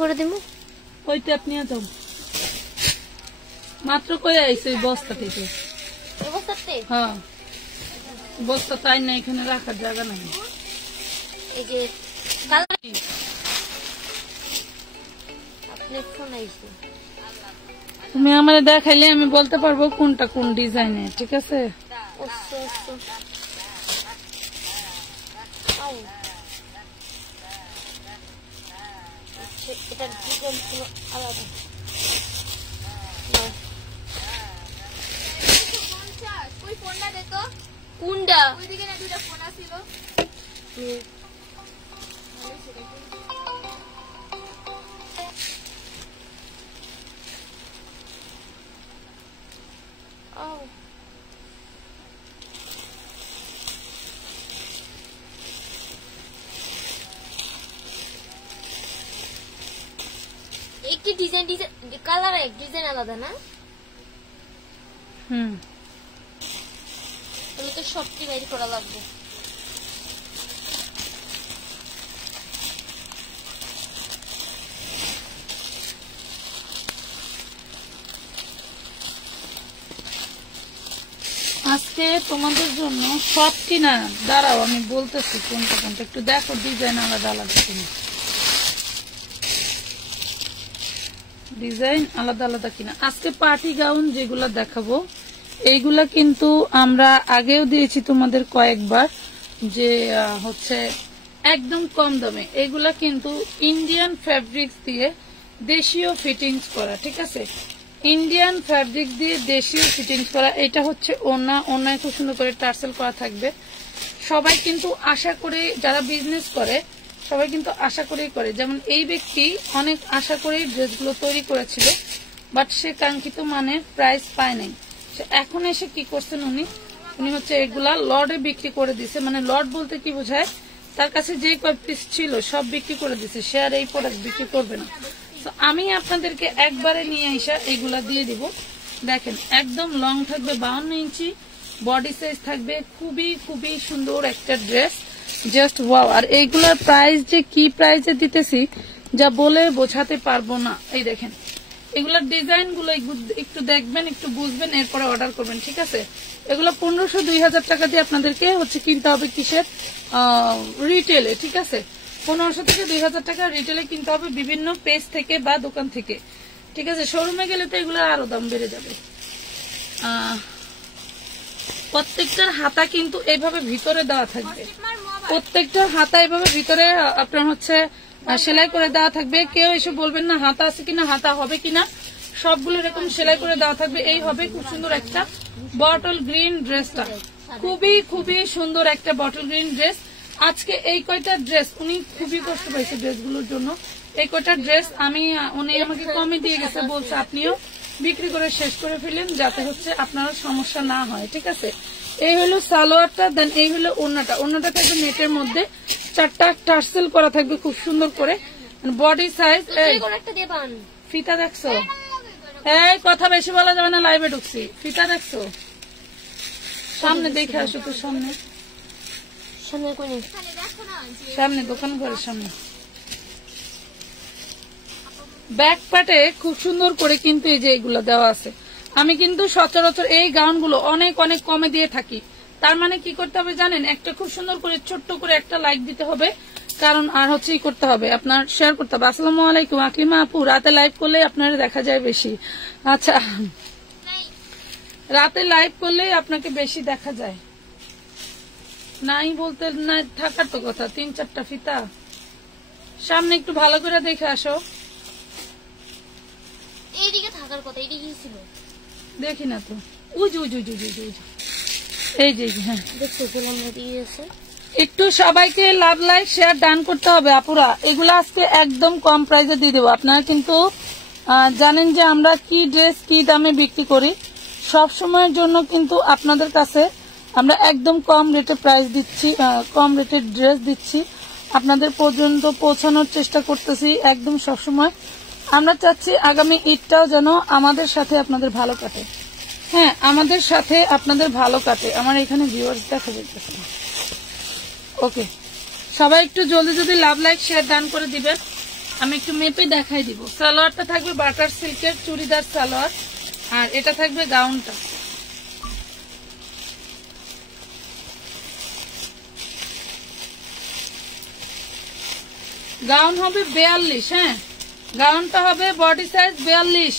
করে দিব ওইটা আপনি যাও মাত্র কই আইছে ওই বস্তা থেকে হ্যাঁ বস্তা তাই না এখানে রাখার জায়গা নাই এই যে আপনি ফোন আইছে তুমি আমারে দেখাইলে আমি বলতে পারবো কোনটা কোন ডিজাইনের ঠিক আছে এটা ডিজাইন পুরো আলাদা ওই ফোনটা দে তো কোনটা ওইদিকে না দুটো ফোন আছিল একটি ডিজাইন কালার এক ডিজাইন আলাদা না তাহলে তো সবটি বের করা লাগবে আজকে তোমাদের জন্য সবটি না দাঁড়াও আমি বলতেছি কোনটা কোনটা একটু দেখো ডিজাইন আলাদা আলাদা কিনা ডিজাইন আলাদা আলাদা কিনা আজকে পার্টি গাউন যেগুলা দেখাবো এইগুলা কিন্তু আমরা আগেও দিয়েছি তোমাদের কয়েকবার যে হচ্ছে একদম কম দামে এগুলা কিন্তু ইন্ডিয়ান ফ্যাব্রিক্স দিয়ে দেশীয় ফিটিংস করা ঠিক আছে ইন্ডিয়ান ফ্যাব্রিক দিয়ে দেশীয় ফিটিংস করা এটা হচ্ছে ওনায় খুব সুন্দর করে টার্সেল করা থাকবে সবাই কিন্তু আশা করে যারা বিজনেস করে সবাই কিন্তু আশা করেই করে যেমন এই ব্যক্তি অনেক আশা করেই ড্রেসগুলো তৈরি করেছিল বাট সে কাঙ্ক্ষিত মানের প্রাইস পায় নাই এখন এসে কি করছেন উনি হচ্ছে এগুলা লর্ডে বিক্রি করে দিছে মানে লর্ড বলতে কি বোঝায় তার কাছে যে কয় পিস ছিল সব বিক্রি করে দিছে সে আর এই প্রোডাক্ট বিক্রি করবে না তো আমি আপনাদেরকে একবারে নিয়ে আসা এগুলা দিয়ে দিব দেখেন একদম লং থাকবে 52 ইঞ্চি বডি সাইজ থাকবে খুবই খুবই সুন্দর একটা ড্রেস জাস্ট ওয়াও আর এইগুলার প্রাইস যে কি প্রাইসে দিতেছি যা বলে বোঝাতে পারবো না এই দেখেন এগুলার ডিজাইন গুলো একটু দেখবেন একটু বুঝবেন এরপরে অর্ডার করবেন ঠিক আছে এগুলো 1500-2000 টাকা দিয়ে আপনাদেরকে হচ্ছে কিনতে হবে কিসের রিটেলে ঠিক আছে 1500 থেকে 2000 টাকা রিটেলে কিনতে হবে বিভিন্ন পেজ থেকে বা দোকান থেকে ঠিক আছে শোরুমে গেলে তো এগুলো আরো দাম বেড়ে যাবে প্রত্যেকটার হাতা কিন্তু এইভাবে ভিতরে দেওয়া থাকবে প্রত্যেকটার হাতা এইভাবে ভিতরে আপনার হচ্ছে সেলাই করে দেওয়া থাকবে কেউ এসে বলবেন না হাতা আছে কিনা হাতা হবে কিনা সবগুলো এরকম সেলাই করে দেওয়া থাকবে এই হবে খুব সুন্দর একটা বটল গ্রিন ড্রেসটা খুবই খুবই সুন্দর একটা বটল গ্রিন ড্রেস আজকে এই কয়টা ড্রেস উনি খুবই কষ্ট পাইছে ড্রেসগুলোর জন্য এই কয়টা ড্রেস উনি আমাকে কমে দিয়ে গেছে বলছে আপনিও বিক্রি করে শেষ করে ফেলেন যাতে হচ্ছে আপনার সমস্যা না হয় ঠিক আছে এই হলো সালোয়ারটা দেন এই হলো ওড়নাটা থাকবে নেটের মধ্যে 4টা টার্সেল করা থাকবে খুব সুন্দর করে বডি সাইজ ফিতা দেখছো এই কথা বেশি বলা যাবে না লাইভে ঢুকছি ফিতা দেখছো সামনে দেখে আসো তো সামনে দোকান ঘরের সামনে ব্যাক পার্টে খুব সুন্দর করে কিন্তু এই যে এগুলো দেওয়া আছে আমি কিন্তু সচরাচর এই গাউনগুলো অনেক অনেক কমে দিয়ে থাকি তার মানে কি করতে হবে জানেন একটা খুব সুন্দর করে ছোট্ট করে একটা লাইক দিতে হবে কারণ আর হচ্ছে কি করতে হবে আপনার শেয়ার করতে হবে আসসালামু আলাইকুম আকলিমা আপু রাতে লাইভ করলে আপনারা দেখা যায় বেশি আচ্ছা রাতে লাইভ করলে আপনাকে বেশি দেখা যায় নাই বলতে না থাকার তো কথা 3-4টা ফিতা সামনে একটু ভালো করে দেখে আসো এইদিকে থাকার কথা এইদিকে ছিল দেখি না তো ওই এই যে হ্যাঁ দেখতে পেলাম দিয়েছে একটু সবাইকে লাভ লাইক শেয়ার ডান করতে হবে আপুরা এগুলো আজকে একদম কম প্রাইসে দিয়ে দেবো আপনারা কিন্তু জানেন যে আমরা কি ড্রেস কি দামে বিক্রি করি সব সময়ের জন্য কিন্তু আপনাদের কাছে আমরা একদম কম রেটে প্রাইস দিচ্ছি কম রেটের ড্রেস দিচ্ছি আপনাদের পর্যন্ত পৌঁছানোর চেষ্টা করতেছি একদম সবসময় আমরা চাচ্ছি আগামী ঈদটাও যেন আমাদের সাথে আপনাদের ভালো কাটে হ্যাঁ আমাদের সাথে আপনাদের ভালো কাটে আমার এখানে ভিউয়ার্স দেখা যাচ্ছে ওকে সবাই একটু জলদি জলদি লাভ লাইক শেয়ার ডান করে দিবেন। আমি একটু মেপে দেখাই দিব। সালোয়ারটা থাকবে বাটার সিল্কের চুড়িদার সালোয়ার, আর এটা থাকবে গাউনটা। গাউন হবে 42, হ্যাঁ গাউনটা হবে বডি সাইজ 42,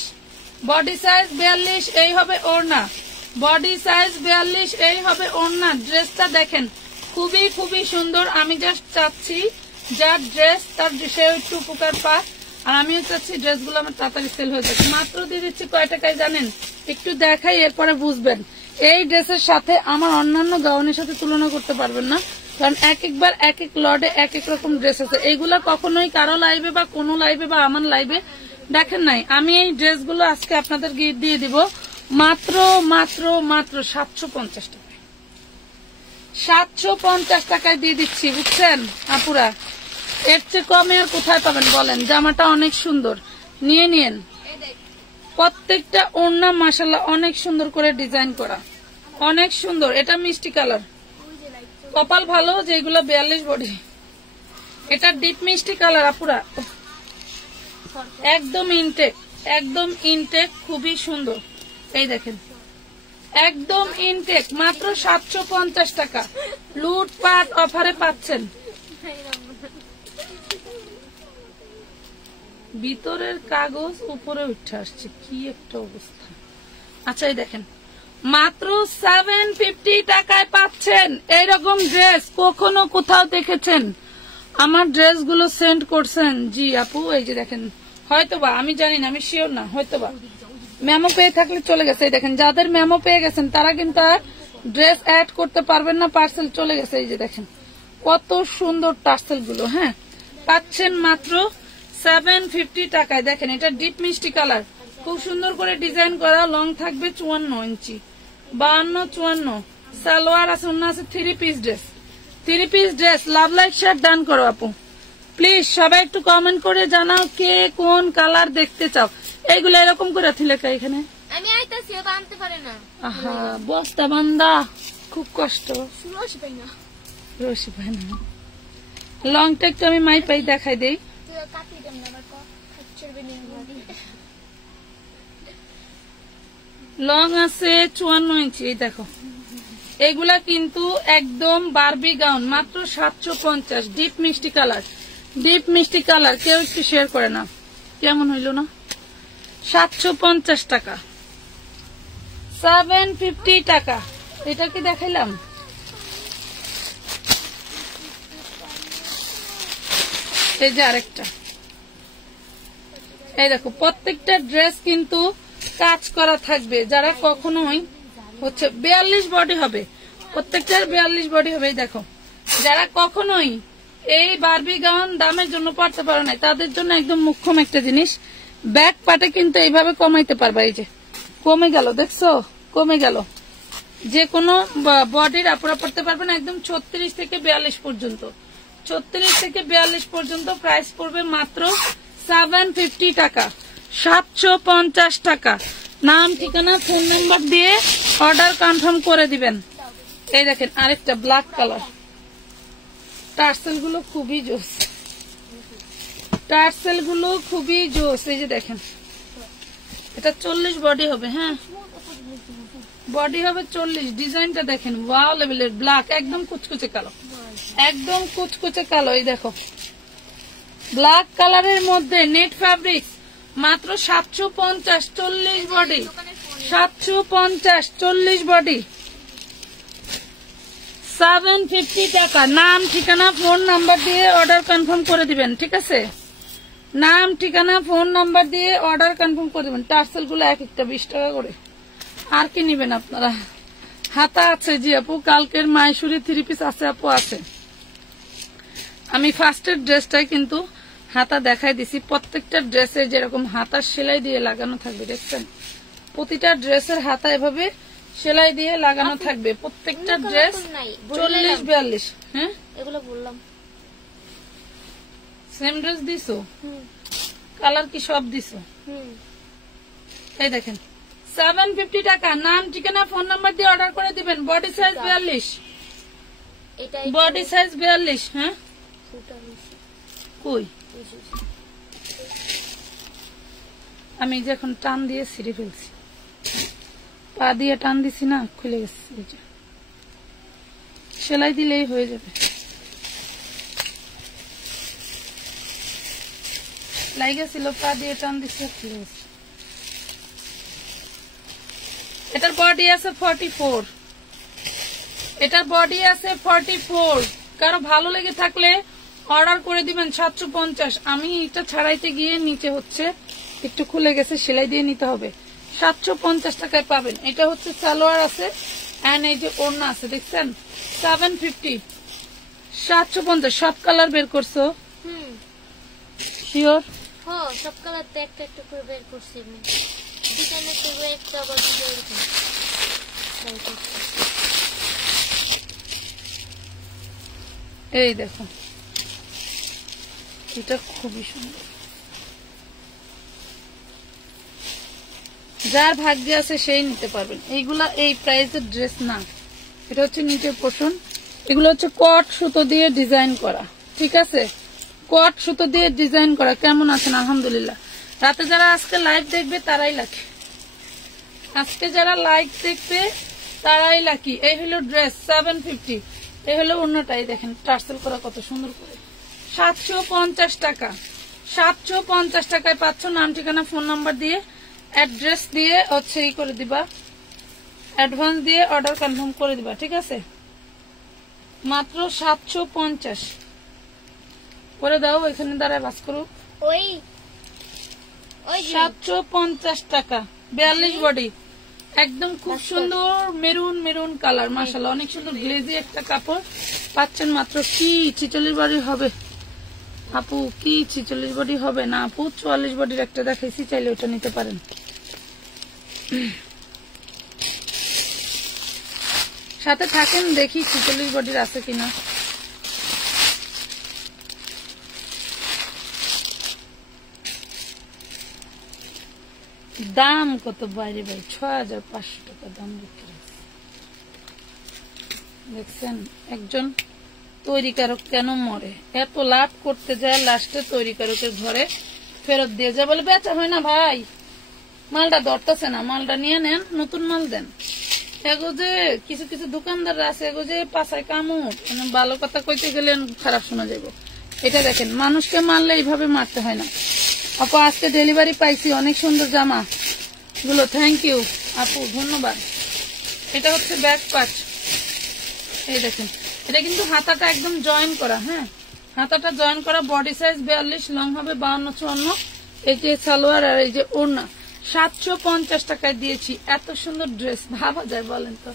বডি সাইজ 42, এই হবে ওড়না, বডি সাইজ 42, এই হবে ওড়না। ড্রেসটা দেখেন খুবই খুবই সুন্দর। আমি জাস্ট চাচ্ছি যার ড্রেস তার সে একটু উপকার পাক, আর আমিও চাচ্ছি ড্রেসগুলো আমার তাড়াতাড়ি সেল হয়ে যাচ্ছে। মাত্র দিয়ে দিচ্ছি কয় টাকায় জানেন? একটু দেখাই, এরপরে বুঝবেন। এই ড্রেসের সাথে আমার অন্যান্য গাউনের সাথে তুলনা করতে পারবেন না, কারণ এক একবার এক এক লটে এক এক রকম ড্রেস আছে। এইগুলা কখনোই কারো লাইভে বা কোনো লাইভে বা আমার লাইভে দেখেন নাই। আমি এই ড্রেসগুলো আজকে আপনাদের দিয়ে দিব মাত্র মাত্র মাত্র 750 টাকায়। 750 টাকায় দিয়ে দিচ্ছি, বুঝছেন আপুরা? এর চেয়ে কমে আর কোথায় পাবেন বলেন? জামাটা অনেক সুন্দর, নিয়ে নিন। প্রত্যেকটা ওড়না মাশাআল্লাহ অনেক সুন্দর করে ডিজাইন করা, অনেক সুন্দর। এটা মিষ্টি কালার, কপাল ভালো যে এগুলো 42 বডি। এটা ডিপ মিষ্টি কালার আপুরা, একদম ইনটেক, একদম ইনটেক, খুবই সুন্দর। এই দেখেন একদম ইনটেক, মাত্র 750 টাকা। লুটপাট অফারে পাচ্ছেন। ভিতরের কাগজ উপরে উঠে আসছে, কি একটা অবস্থা। আচ্ছা এই দেখেন মাত্র 750 টাকায় পাচ্ছেন এইরকম ড্রেস। কখনো কোথাও দেখেছেন? আমার ড্রেসগুলো সেন্ড করছেন? জি আপু, এই যে দেখেন, হয়তোবা আমি জানি না, আমি শিওর না, হয়তোবা মেমো পেয়ে থাকলে চলে গেছে। এই দেখেন যাদের মেমো পেয়ে গেছেন তারা কিন্তু আর ড্রেস অ্যাড করতে পারবেন না, পার্সেল চলে গেছে। এই যে দেখেন কত সুন্দর টার্সেল গুলো, হ্যাঁ পাচ্ছেন মাত্র 750 টাকায়। দেখেন এটা ডিপ মিষ্টি কালার, খুব সুন্দর করে ডিজাইন করা। লং থাকবে 54 ইঞ্চি, 52, 54। সালোয়ার আছে, অন্য আছে। 3 পিস ড্রেস, 3 পিস ড্রেস। লাভ লাইক শেয়ার ডান করো আপু প্লিজ। সবাই একটু কমেন্ট করে জানাও কে কোন কালার দেখতে চাও। এইগুলো এরকম করে লেখা এখানে। আমি আইতাছি, ও আনতে পারে না। আহা বস্তা বান্দা, খুব কষ্ট। রশি পাই না, রশি পাই না। লংটা একটু আমি মাই পাই দেখাই দেই। লং আছে 54 ইঞ্চি। এই দেখো এগুলা কিন্তু একদম বারবি গাউন, মাত্র 750। ডিপ মিষ্টি কালার, ডিপ মিষ্টি কালার। কেউ একটু শেয়ার করে না, কেমন হইল না? 750 টাকা, 750 টাকা। এটা কি দেখাইলাম? এই যে আরেকটা, এই দেখো প্রত্যেকটা ড্রেস কিন্তু কাজ করা থাকবে। যারা কখনোই হচ্ছে 42 বডি হবে, প্রত্যেকটার 42 বডি হবে। এই দেখো যারা কখনোই এই বারবি গাউন দামের জন্য পড়তে পারে না, তাদের জন্য একদম মুখ্যম একটা জিনিস। ব্যাক পার্টে কিন্তু এইভাবে কমাইতে পারবা। এই যে কমে গেল, দেখছো কমে গেল। যে কোনো বডির আপুরা পড়তে পারবে না, একদম 36 থেকে 42 পর্যন্ত। 36 থেকে 42 পর্যন্ত প্রাইস পড়বে মাত্র 750 টাকা, 750 টাকা। নাম ঠিকানা ফোন নাম্বার দিয়ে অর্ডার কনফার্ম করে দিবেন। এই দেখেন আরেকটা ব্ল্যাক কালার, টার্সেল গুলো খুবই জোস, টার্সেল গুলো খুবই জোস। এই যে দেখেন এটা 40 বডি হবে, হ্যাঁ বডি হবে 40। ডিজাইনটা দেখেন ওয়াও লেভেলের, ব্ল্যাক একদম কুচকুচে কালো, একদম কুচকুচে কালো। এই দেখো ব্ল্যাক কালারের মধ্যে নেট ফ্যাব্রিক্স, মাত্র 750। 40 বডি, 750, 40 বডি, 750 টাকা। নাম ঠিকানা ফোন নাম্বার দিয়ে অর্ডার কনফার্ম করে দিবেন, ঠিক আছে? নাম ঠিকানা ফোন নাম্বার দিয়ে অর্ডার কনফার্ম করে দিবেন। টার্সেল গুলো এক একটা 20 টাকা করে। আর কি নিবেন আপনারা? হাতা আছে জি আপু, কালকের মাইশুরি 3 পিস আছে আপু, আছে। আমি ফার্স্টের ড্রেসটাই কিন্তু হাতা দেখাই দিছি। প্রত্যেকটা ড্রেসে যেরকম হাতার সেলাই দিয়ে লাগানো থাকবে, দেখছেন প্রতিটা ড্রেসের হাতা এভাবে সেলাই দিয়ে লাগানো থাকবে। প্রত্যেকটা ড্রেস 40-42। হ্যাঁ এগুলো বললাম, সেম ড্রেস দিছো, কালার কি সব দিছো? এই দেখেন 750 টাকা। নাম ঠিকানা ফোন নাম্বার দিয়ে অর্ডার করে দিবেন। Body size 42, body size 42। হ্যাঁ কই আমি যে এখন টান দিয়ে ছিঁড়ে ফেলছি, পা দিয়ে টান দিছি না, খুলে গেছে। সেলাই দিলেই হয়ে যাবে। লাগেছিল, পা দিয়ে টান দিছি, খুলে গেছে। এটার বডি আছে 44, এটার বডি আছে 44। কারো ভালো লেগে থাকলে অর্ডার করে দিবেন 750। আমি এটা ছাড়াইতে গিয়ে নিচে হচ্ছে একটু খুলে গেছে, সেলাই দিয়ে নিতে হবে। 750 টাকায় পাবেন। এটা হচ্ছে সালোয়ার আছে এন্ড এই যে ওড়না আছে, দেখছেন 750, 750। সব কালার বের করছো? শিওর? হ্যাঁ, সব কালার তো একটা একটা করে বের করছি আমি। ডিজাইনে করব একটা, আবার ডিজাইন এই দেখো, এটা খুবই সুন্দর। যার ভাগ্যে আছে সেই নিতে পারবেন। এইগুলা এই প্রাইসের ড্রেস না, এটা হচ্ছে নিচের পোর্শন। এগুলো হচ্ছে কট সুতো দিয়ে ডিজাইন করা, ঠিক আছে? কট সুতো দিয়ে ডিজাইন করা। কেমন আছেন? আলহামদুলিল্লাহ। রাতে যারা আজকে লাইভ দেখবে তারাই লাকি, আজকে যারা লাইভ দেখবে তারাই লাকি। এই হলো ড্রেস 750। এই হলো অন্যটাই, দেখেন টার্সেল করা কত সুন্দর করে। 750 টাকা, 750 টাকায় পাচ্ছ। নাম ঠিকানা ফোন নাম্বার দিয়ে অ্যাড্রেস দিয়ে হচ্ছে ই করে দিবা, অ্যাডভান্স দিয়ে অর্ডার কনফার্ম করে দিবা, ঠিক আছে? মাত্র 750 করে দাও। এখানে দাঁড়ায় বাস করুক। ওই 750 টাকা, 42 বডি, একদম খুব সুন্দর মেরুন মেরুন কালার। মাশাআল্লাহ, অনেক সুন্দর গ্লেজি একটা কাপড় পাচ্ছেন মাত্র। কি 46 বডি হবে আপু? কি 46 বডি হবে না আপু? 44 বডির একটা দেখাইছি, চাইলে ওটা নিতে পারেন। সাথে থাকেন, দেখি 46 বডির আছে কিনা। দাম কত বাইরে ভাই, 6500 টাকা দাম বিক্রি হচ্ছে। দেখছেন একজন তৈরিকারক কেন মরে? এত লাভ করতে যায়, লাস্টে তৈরিকারকের ঘরে ফেরত দিয়ে যায়, বলে বেচা হয় না ভাই, মালটা ধরতেছে না, মালটা নিয়ে নেন, নতুন মাল দেন। এগো যে কিছু কিছু দোকানদার আছে, এগো যে পাশায় কামড়, ভালো কথা কইতে গেলে খারাপ শোনা যাবে। এটা দেখেন, মানুষকে মারলে এইভাবে মারতে হয় না। আপু আজকে ডেলিভারি পাইছি, অনেক সুন্দর জামা গুলো, থ্যাংক ইউ আপু, ধন্যবাদ। এটা হচ্ছে ব্যাক পার্ট, এই দেখেন। এটা কিন্তু হাতাটা একদম জয়েন করা, হ্যাঁ হাতাটা জয়েন করা। বডি সাইজ 42, লং হবে 52-54। এই যে সালোয়ার আর এই যে ওড়না। 750 টাকায় দিয়েছি। এত সুন্দর ড্রেস ভাবা যায় বলেন তো?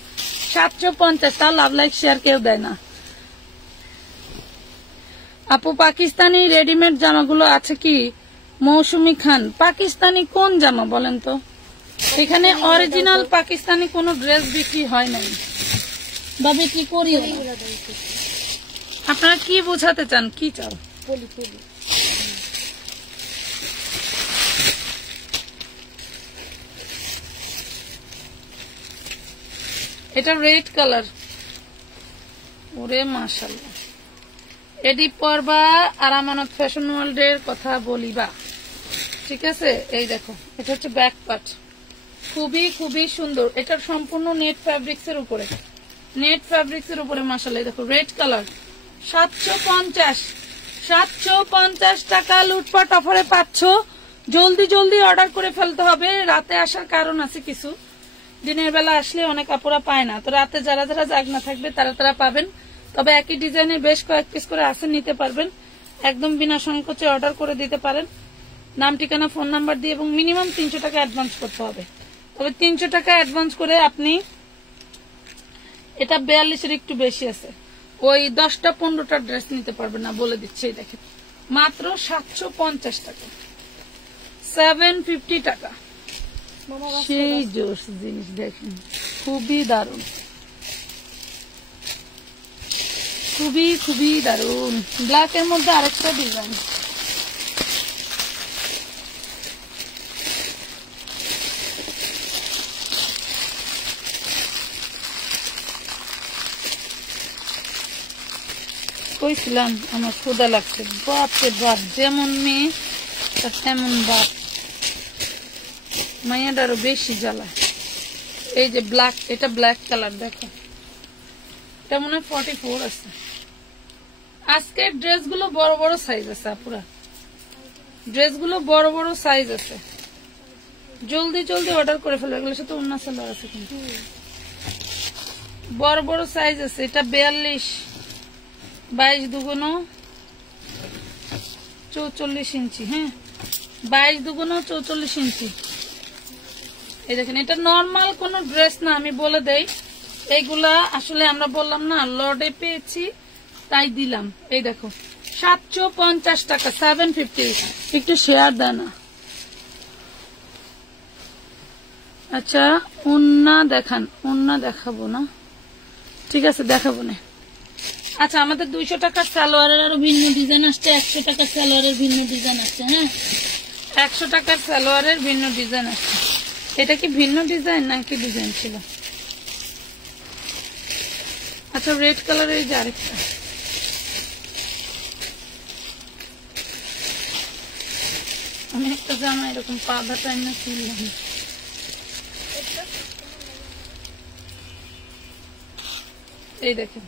750, তা লাভ লাইক শেয়ার কেউ দেয় না। আপু পাকিস্তানি রেডিমেড জামাগুলো আছে কি? মৌসুমি খান, পাকিস্তানি কোন জামা বলেন তো? এখানে অরিজিনাল পাকিস্তানি কোন ড্রেস বিক্রি হয় নাই বা বিক্রি করি। আপনারা কি বোঝাতে চান, কি চাও? এটা রেড কালার, ওরে মাশাআল্লাহ। এডি পরবা আর আমানত ফ্যাশন ওয়ার্ল্ড এর কথা বলিবা, ঠিক আছে? এই দেখো, এটা হচ্ছে ব্যাক পার্ট, খুবই খুবই সুন্দর। এটার সম্পূর্ণ নেট ফ্যাব্রিক্স এর উপরে, নেট ফ্যাব্রিক্স এর উপরে মাশাআল্লাহ। দেখো রেড কালার, 750 টাকা লুটপাট অফারে পাচ্ছ। জলদি জলদি অর্ডার করে ফেলতে হবে। রাতে আসার কারণ আছে কিছু, দিনের বেলা আসলে অনেক আপুরা পায় না, তো রাতে যারা যারা জাগনা থাকবে তারা তারা পাবেন। তবে একই ডিজাইনের বেশ কয়েক পিস করে আছে, নিতে পারবেন। একদম বিনা সংকোচে অর্ডার করে দিতে পারেন। নাম ঠিকানা ফোন নাম্বার দিয়ে, এবং মিনিমাম 300 টাকা অ্যাডভান্স করতে হবে। তবে 300 টাকা অ্যাডভান্স করে আপনি, এটা 42-এর একটু বেশি আছে, ওই 10টা-15টা ড্রেস নিতে পারবেন না, বলে দিচ্ছি। দেখেন মাত্র 750 টাকা, 750 টাকা। সেই জোশ জিনিস, দেখেন খুবই দারুণ, খুবই খুবই দারুণ। ব্ল্যাক এর মধ্যে আরেকটা ডিজাইন, কইছিলাম আমার ক্ষুধা লাগছে, বাপরে বাপ, যেমন মেয়ে তেমন বাপ, মাইয়াটা আরো বেশি জ্বালায়। এই যে ব্ল্যাক, এটা ব্ল্যাক কালার, দেখো এটা মনে হয় 44 আছে। আজকে ড্রেসগুলো বড় বড় সাইজ আছে আপুরা, ড্রেসগুলো বড় বড় সাইজ আছে, জলদি জলদি অর্ডার করে ফেলো। এগুলোর সাথে অন্য সালোয়ার আছে কিন্তু বড় বড় সাইজ আছে। এটা 42, 22 দুগুণ 44 ইঞ্চি, হ্যাঁ 22 দুগুণ 44 ইঞ্চি। এই দেখেন, এটা নর্মাল কোন ড্রেস না, আমি বলে দেই। এইগুলা আসলে আমরা বললাম না লর্ডে পেয়েছি তাই দিলাম। এই দেখো 750 টাকা, 750। একটু শেয়ার দেয় না। আচ্ছা ওন্না দেখান, ওন্না দেখাবো না, ঠিক আছে দেখাবো না। আচ্ছা আমাদের 200 টাকার সালোয়ারের আরো ভিন্ন ডিজাইন আসছে, 100 টাকার সালোয়ারের ভিন্ন ডিজাইন আসছে। হ্যাঁ 100 টাকার সালোয়ারের ভিন্ন ডিজাইন আসছে। এটা কি ভিন্ন ডিজাইন নাকি ডিজাইন ছিল? আচ্ছা রেড কালারের এই যে আরেকটা, আমি একটা জামা এরকম পাদা টাইম না কিনলাম, এই দেখেন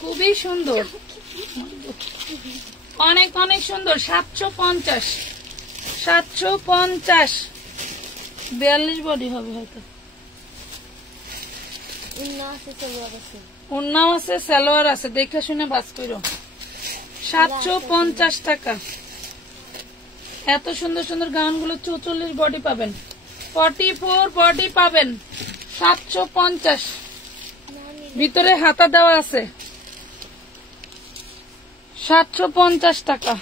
খুবই সুন্দর, অনেক অনেক সুন্দর। 750, 750, 42 বডি হবে হয়তো। উন্নাও আছে সালোয়ার আছে, দেখে শুনে বাস করো। 750 টাকা। এত সুন্দর সুন্দর গাউন গুলো 44 বডি পাবেন, 44 বডি পাবেন, 750। ভিতরে হাতা দেওয়া আছে, 750 টাকা।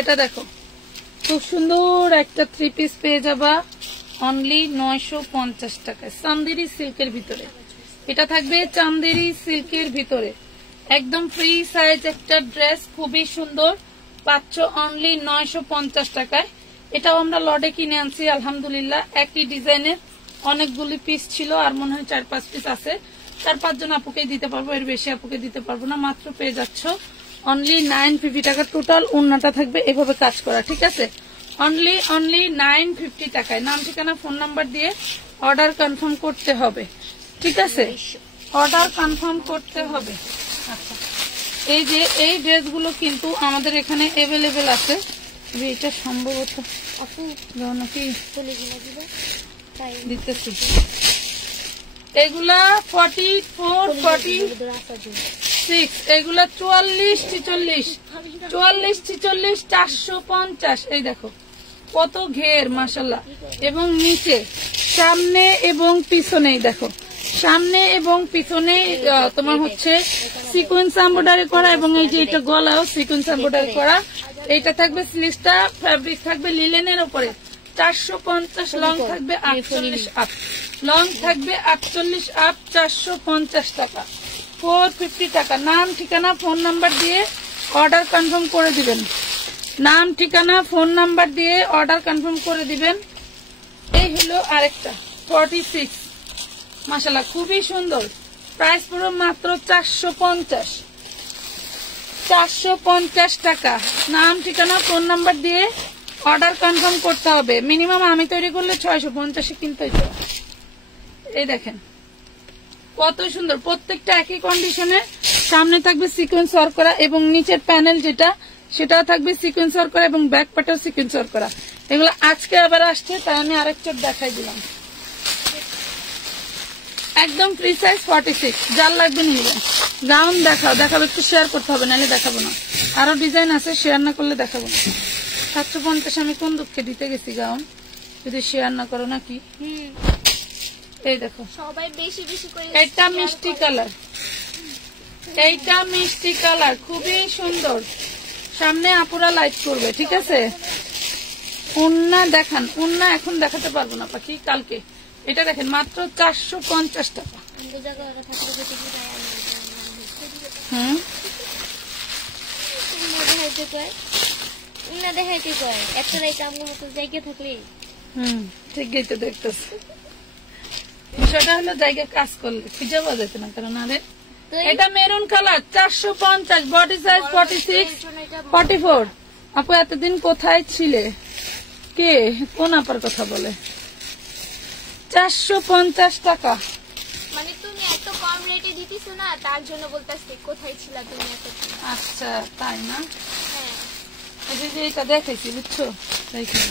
এটা দেখো খুব সুন্দর একটা 3 পিস পেয়ে যাবা অনলি 950 টাকায়, চান্দেরি সিল্কের ভিতরে। এটা থাকবে চান্দেরি সিল্কের ভিতরে, একদম ফ্রি সাইজ একটা ড্রেস, খুবই সুন্দর, পাচ্ছ অনলি 950 টাকায়। এটাও আমরা লটে কিনে আনছি আলহামদুলিল্লাহ। একই ডিজাইনের অনেকগুলি পিস ছিল, আর মনে হয় 4-5 পিস আছে। 4-5 জন আপুকে দিতে পারবো, এর বেশি আপুকে দিতে পারবো না। মাত্র পেয়ে যাচ্ছ অনলি 950 টাকা। টোটাল ওন্নাটা থাকবে এভাবে কাজ করা, ঠিক আছে? অনলি 950 টাকায়। নাম ঠিকানা ফোন নাম্বার দিয়ে অর্ডার কনফার্ম করতে হবে, ঠিক আছে? অর্ডার কনফার্ম করতে হবে। আচ্ছা এই যে এই ড্রেসগুলো কিন্তু আমাদের এখানে অ্যাভেলেবেল আছে। এটা সম্ভবত নাকি দিতেছি, এগুলা 44, 46, এগুলা 44, 46, 450। এই দেখো কত ঘের মাশাআল্লাহ। এবং নিচে সামনে এবং পিছনেই দেখো, সামনে এবং পিছনে তোমার হচ্ছে সিকোয়েন্স এমব্রয়ডারি করা, এবং এই যে এটা গলাও সিকোয়েন্স এমব্রয়ডারি করা। এইটা থাকবে স্লিভসটা, ফ্যাব্রিক থাকবে লিলেনের উপরে। 450, লং থাকবে 48 আপ, লং থাকবে 48 আপ, 450 টাকা, 450 টাকা। নাম ঠিকানা ফোন নাম্বার দিয়ে অর্ডার কনফার্ম করে দিবেন। নাম ঠিকানা ফোন নাম্বার দিয়ে অর্ডার কনফার্ম করে দিবেন। এই হলো আরেকটা 46, মাশাআল্লাহ খুবই সুন্দর। প্রাইস পুরো মাত্র 450, 450 টাকা। নাম ঠিকানা ফোন নাম্বার দিয়ে অর্ডার কনফার্ম করতে হবে। মিনিমাম আমি তৈরি করলে 650 কিনতে হইতো। এই দেখেন কত সুন্দর, প্রত্যেকটা একই কন্ডিশনে। সামনে থাকবে সিকোয়েন্স ওয়ার্ক করা, এবং নিচের প্যানেল যেটা সেটাও থাকবে সিকোয়েন্স ওয়ার্ক করা, এবং ব্যাক পার্টও সিকোয়েন্স ওয়ার্ক করা। এগুলো আজকে আবার আসছে, তাই আমি আরেকটা দেখাই দিলাম। একদম ফ্রি সাইজ 46, যার লাগবে নিবেন। গাউন দেখাবো, একটু শেয়ার করতে হবে, নাহলে দেখাবো না। আরো ডিজাইন আছে, শেয়ার না করলে দেখাবো না। 750 আমি কোন দুঃখে দিতে গেছি গাউন, যদি শেয়ার না করো নাকি। এই দেখো সবাই বেশি বেশি করে। এটা মিষ্টি কালার, এইটা মিষ্টি কালার, খুবই সুন্দর। সামনে আপুরা লাইক করবে, ঠিক আছে? ওন্না দেখান, ওন্না এখন দেখাতে পারবো না পাখি, কালকে। এটা দেখেন মাত্র 450 টাকা। না দেখাইতে কয় একটাই কাম মতো জায়গা থাকলে ঠিকই তো দেখতেছ বিষয়টা হলো জায়গা কাজ করলে খুঁজে পাওয়া যেত না কারণ আরে এটা মেরুন কালার 450 বডি সাইজ 46 44 আপু এতদিন কোথায় ছিলে কে কোন আপার কথা বলে 450 টাকা মানে তুমি এত কম রেটে দিতেছো না তার জন্য বলতাছি কোথায় ছিলা তুমি এতদিন আচ্ছা তাই না হ্যাঁ এই যে এটা দেখাইছি বুঝছো দেখাই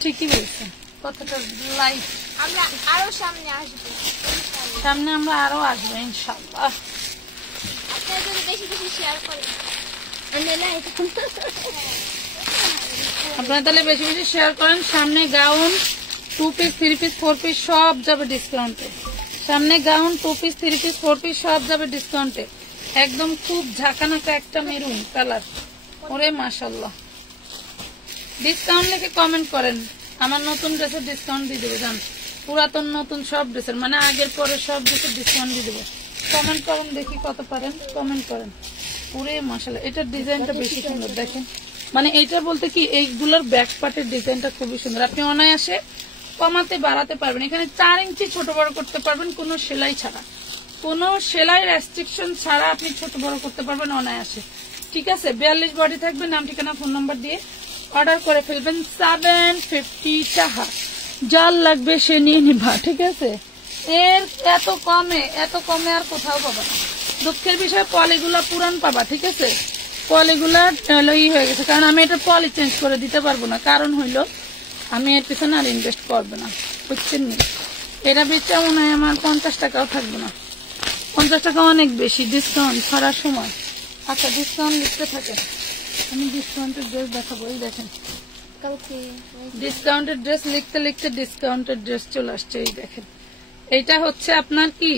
ঠিকই বলছে কতটা লাইট আমরা আরো সামনে আসবো সামনে আমরা আরো আসবো ইনশাআল্লাহ আপনারা যদি বেশি বেশি শেয়ার করেন আমি লাইক আপনারা তাহলে বেশি বেশি শেয়ার করেন সামনে গাউন 2 পিস 3 পিস 4 পিস সব যাবে ডিসকাউন্টে সামনে গাউন 2 পিস 3 পিস 4 পিস সব যাবে ডিসকাউন্টে একদম খুব ঝাঁকানাকা একটা মেরুন কালার ওরে মাশাআল্লাহ ডিসকাউন্ট লিখে কমেন্ট করেন আমার নতুন ড্রেসের ডিসকাউন্ট দিয়ে দেবে জান পুরাতন নতুন সব ড্রেসের মানে আগের পরে সব ড্রেসের ডিসকাউন্ট দিয়ে দেবে কমেন্ট করেন দেখি কত পারেন কমেন্ট করেন ওরে মাশাআল্লাহ এটার ডিজাইনটা বেশি সুন্দর দেখেন মানে এইটা বলতে কি এইগুলোর ব্যাক পার্টের ডিজাইনটা খুবই সুন্দর আপনি অনায়াসে কমাতে বাড়াতে পারবেন এখানে 4 ইঞ্চি ছোট বড় করতে পারবেন কোনো সেলাই ছাড়া কোনো সেলাই রেস্ট্রিকশন ছাড়া আপনি ছোট বড় করতে পারবেন অনায়াসে ঠিক আছে 42 বডি থাকবে নাম ঠিকানা ফোন নাম্বার দিয়ে অর্ডার করে ফেলবেন 750 টাকা যার লাগবে সে নিয়ে নিবা ঠিক আছে এর এত কমে আর কোথাও পাবা না দুঃখের বিষয় পলিগুলা পুরান পাবা ঠিক আছে পলিগুলা ই হয়ে গেছে কারণ আমি এটা পলি চেঞ্জ করে দিতে পারবো না কারণ হইলো আমি এর পিছনে আর ইনভেস্ট করবো না বুঝছেন নি এটা বেচা মনে হয় আমার 50 টাকাও থাকবে না 50 টাকা অনেক বেশি ডিসকাউন্ট ছাড়ার সময় আচ্ছা ডিসকাউন্ট লিখতে থাকে আমি ডিসকাউন্টের ড্রেস দেখাবো এই দেখেন ডিসকাউন্টের ড্রেস লিখতে লিখতে ডিসকাউন্টের ড্রেস চলে আসছে এই দেখেন এইটা হচ্ছে আপনার কি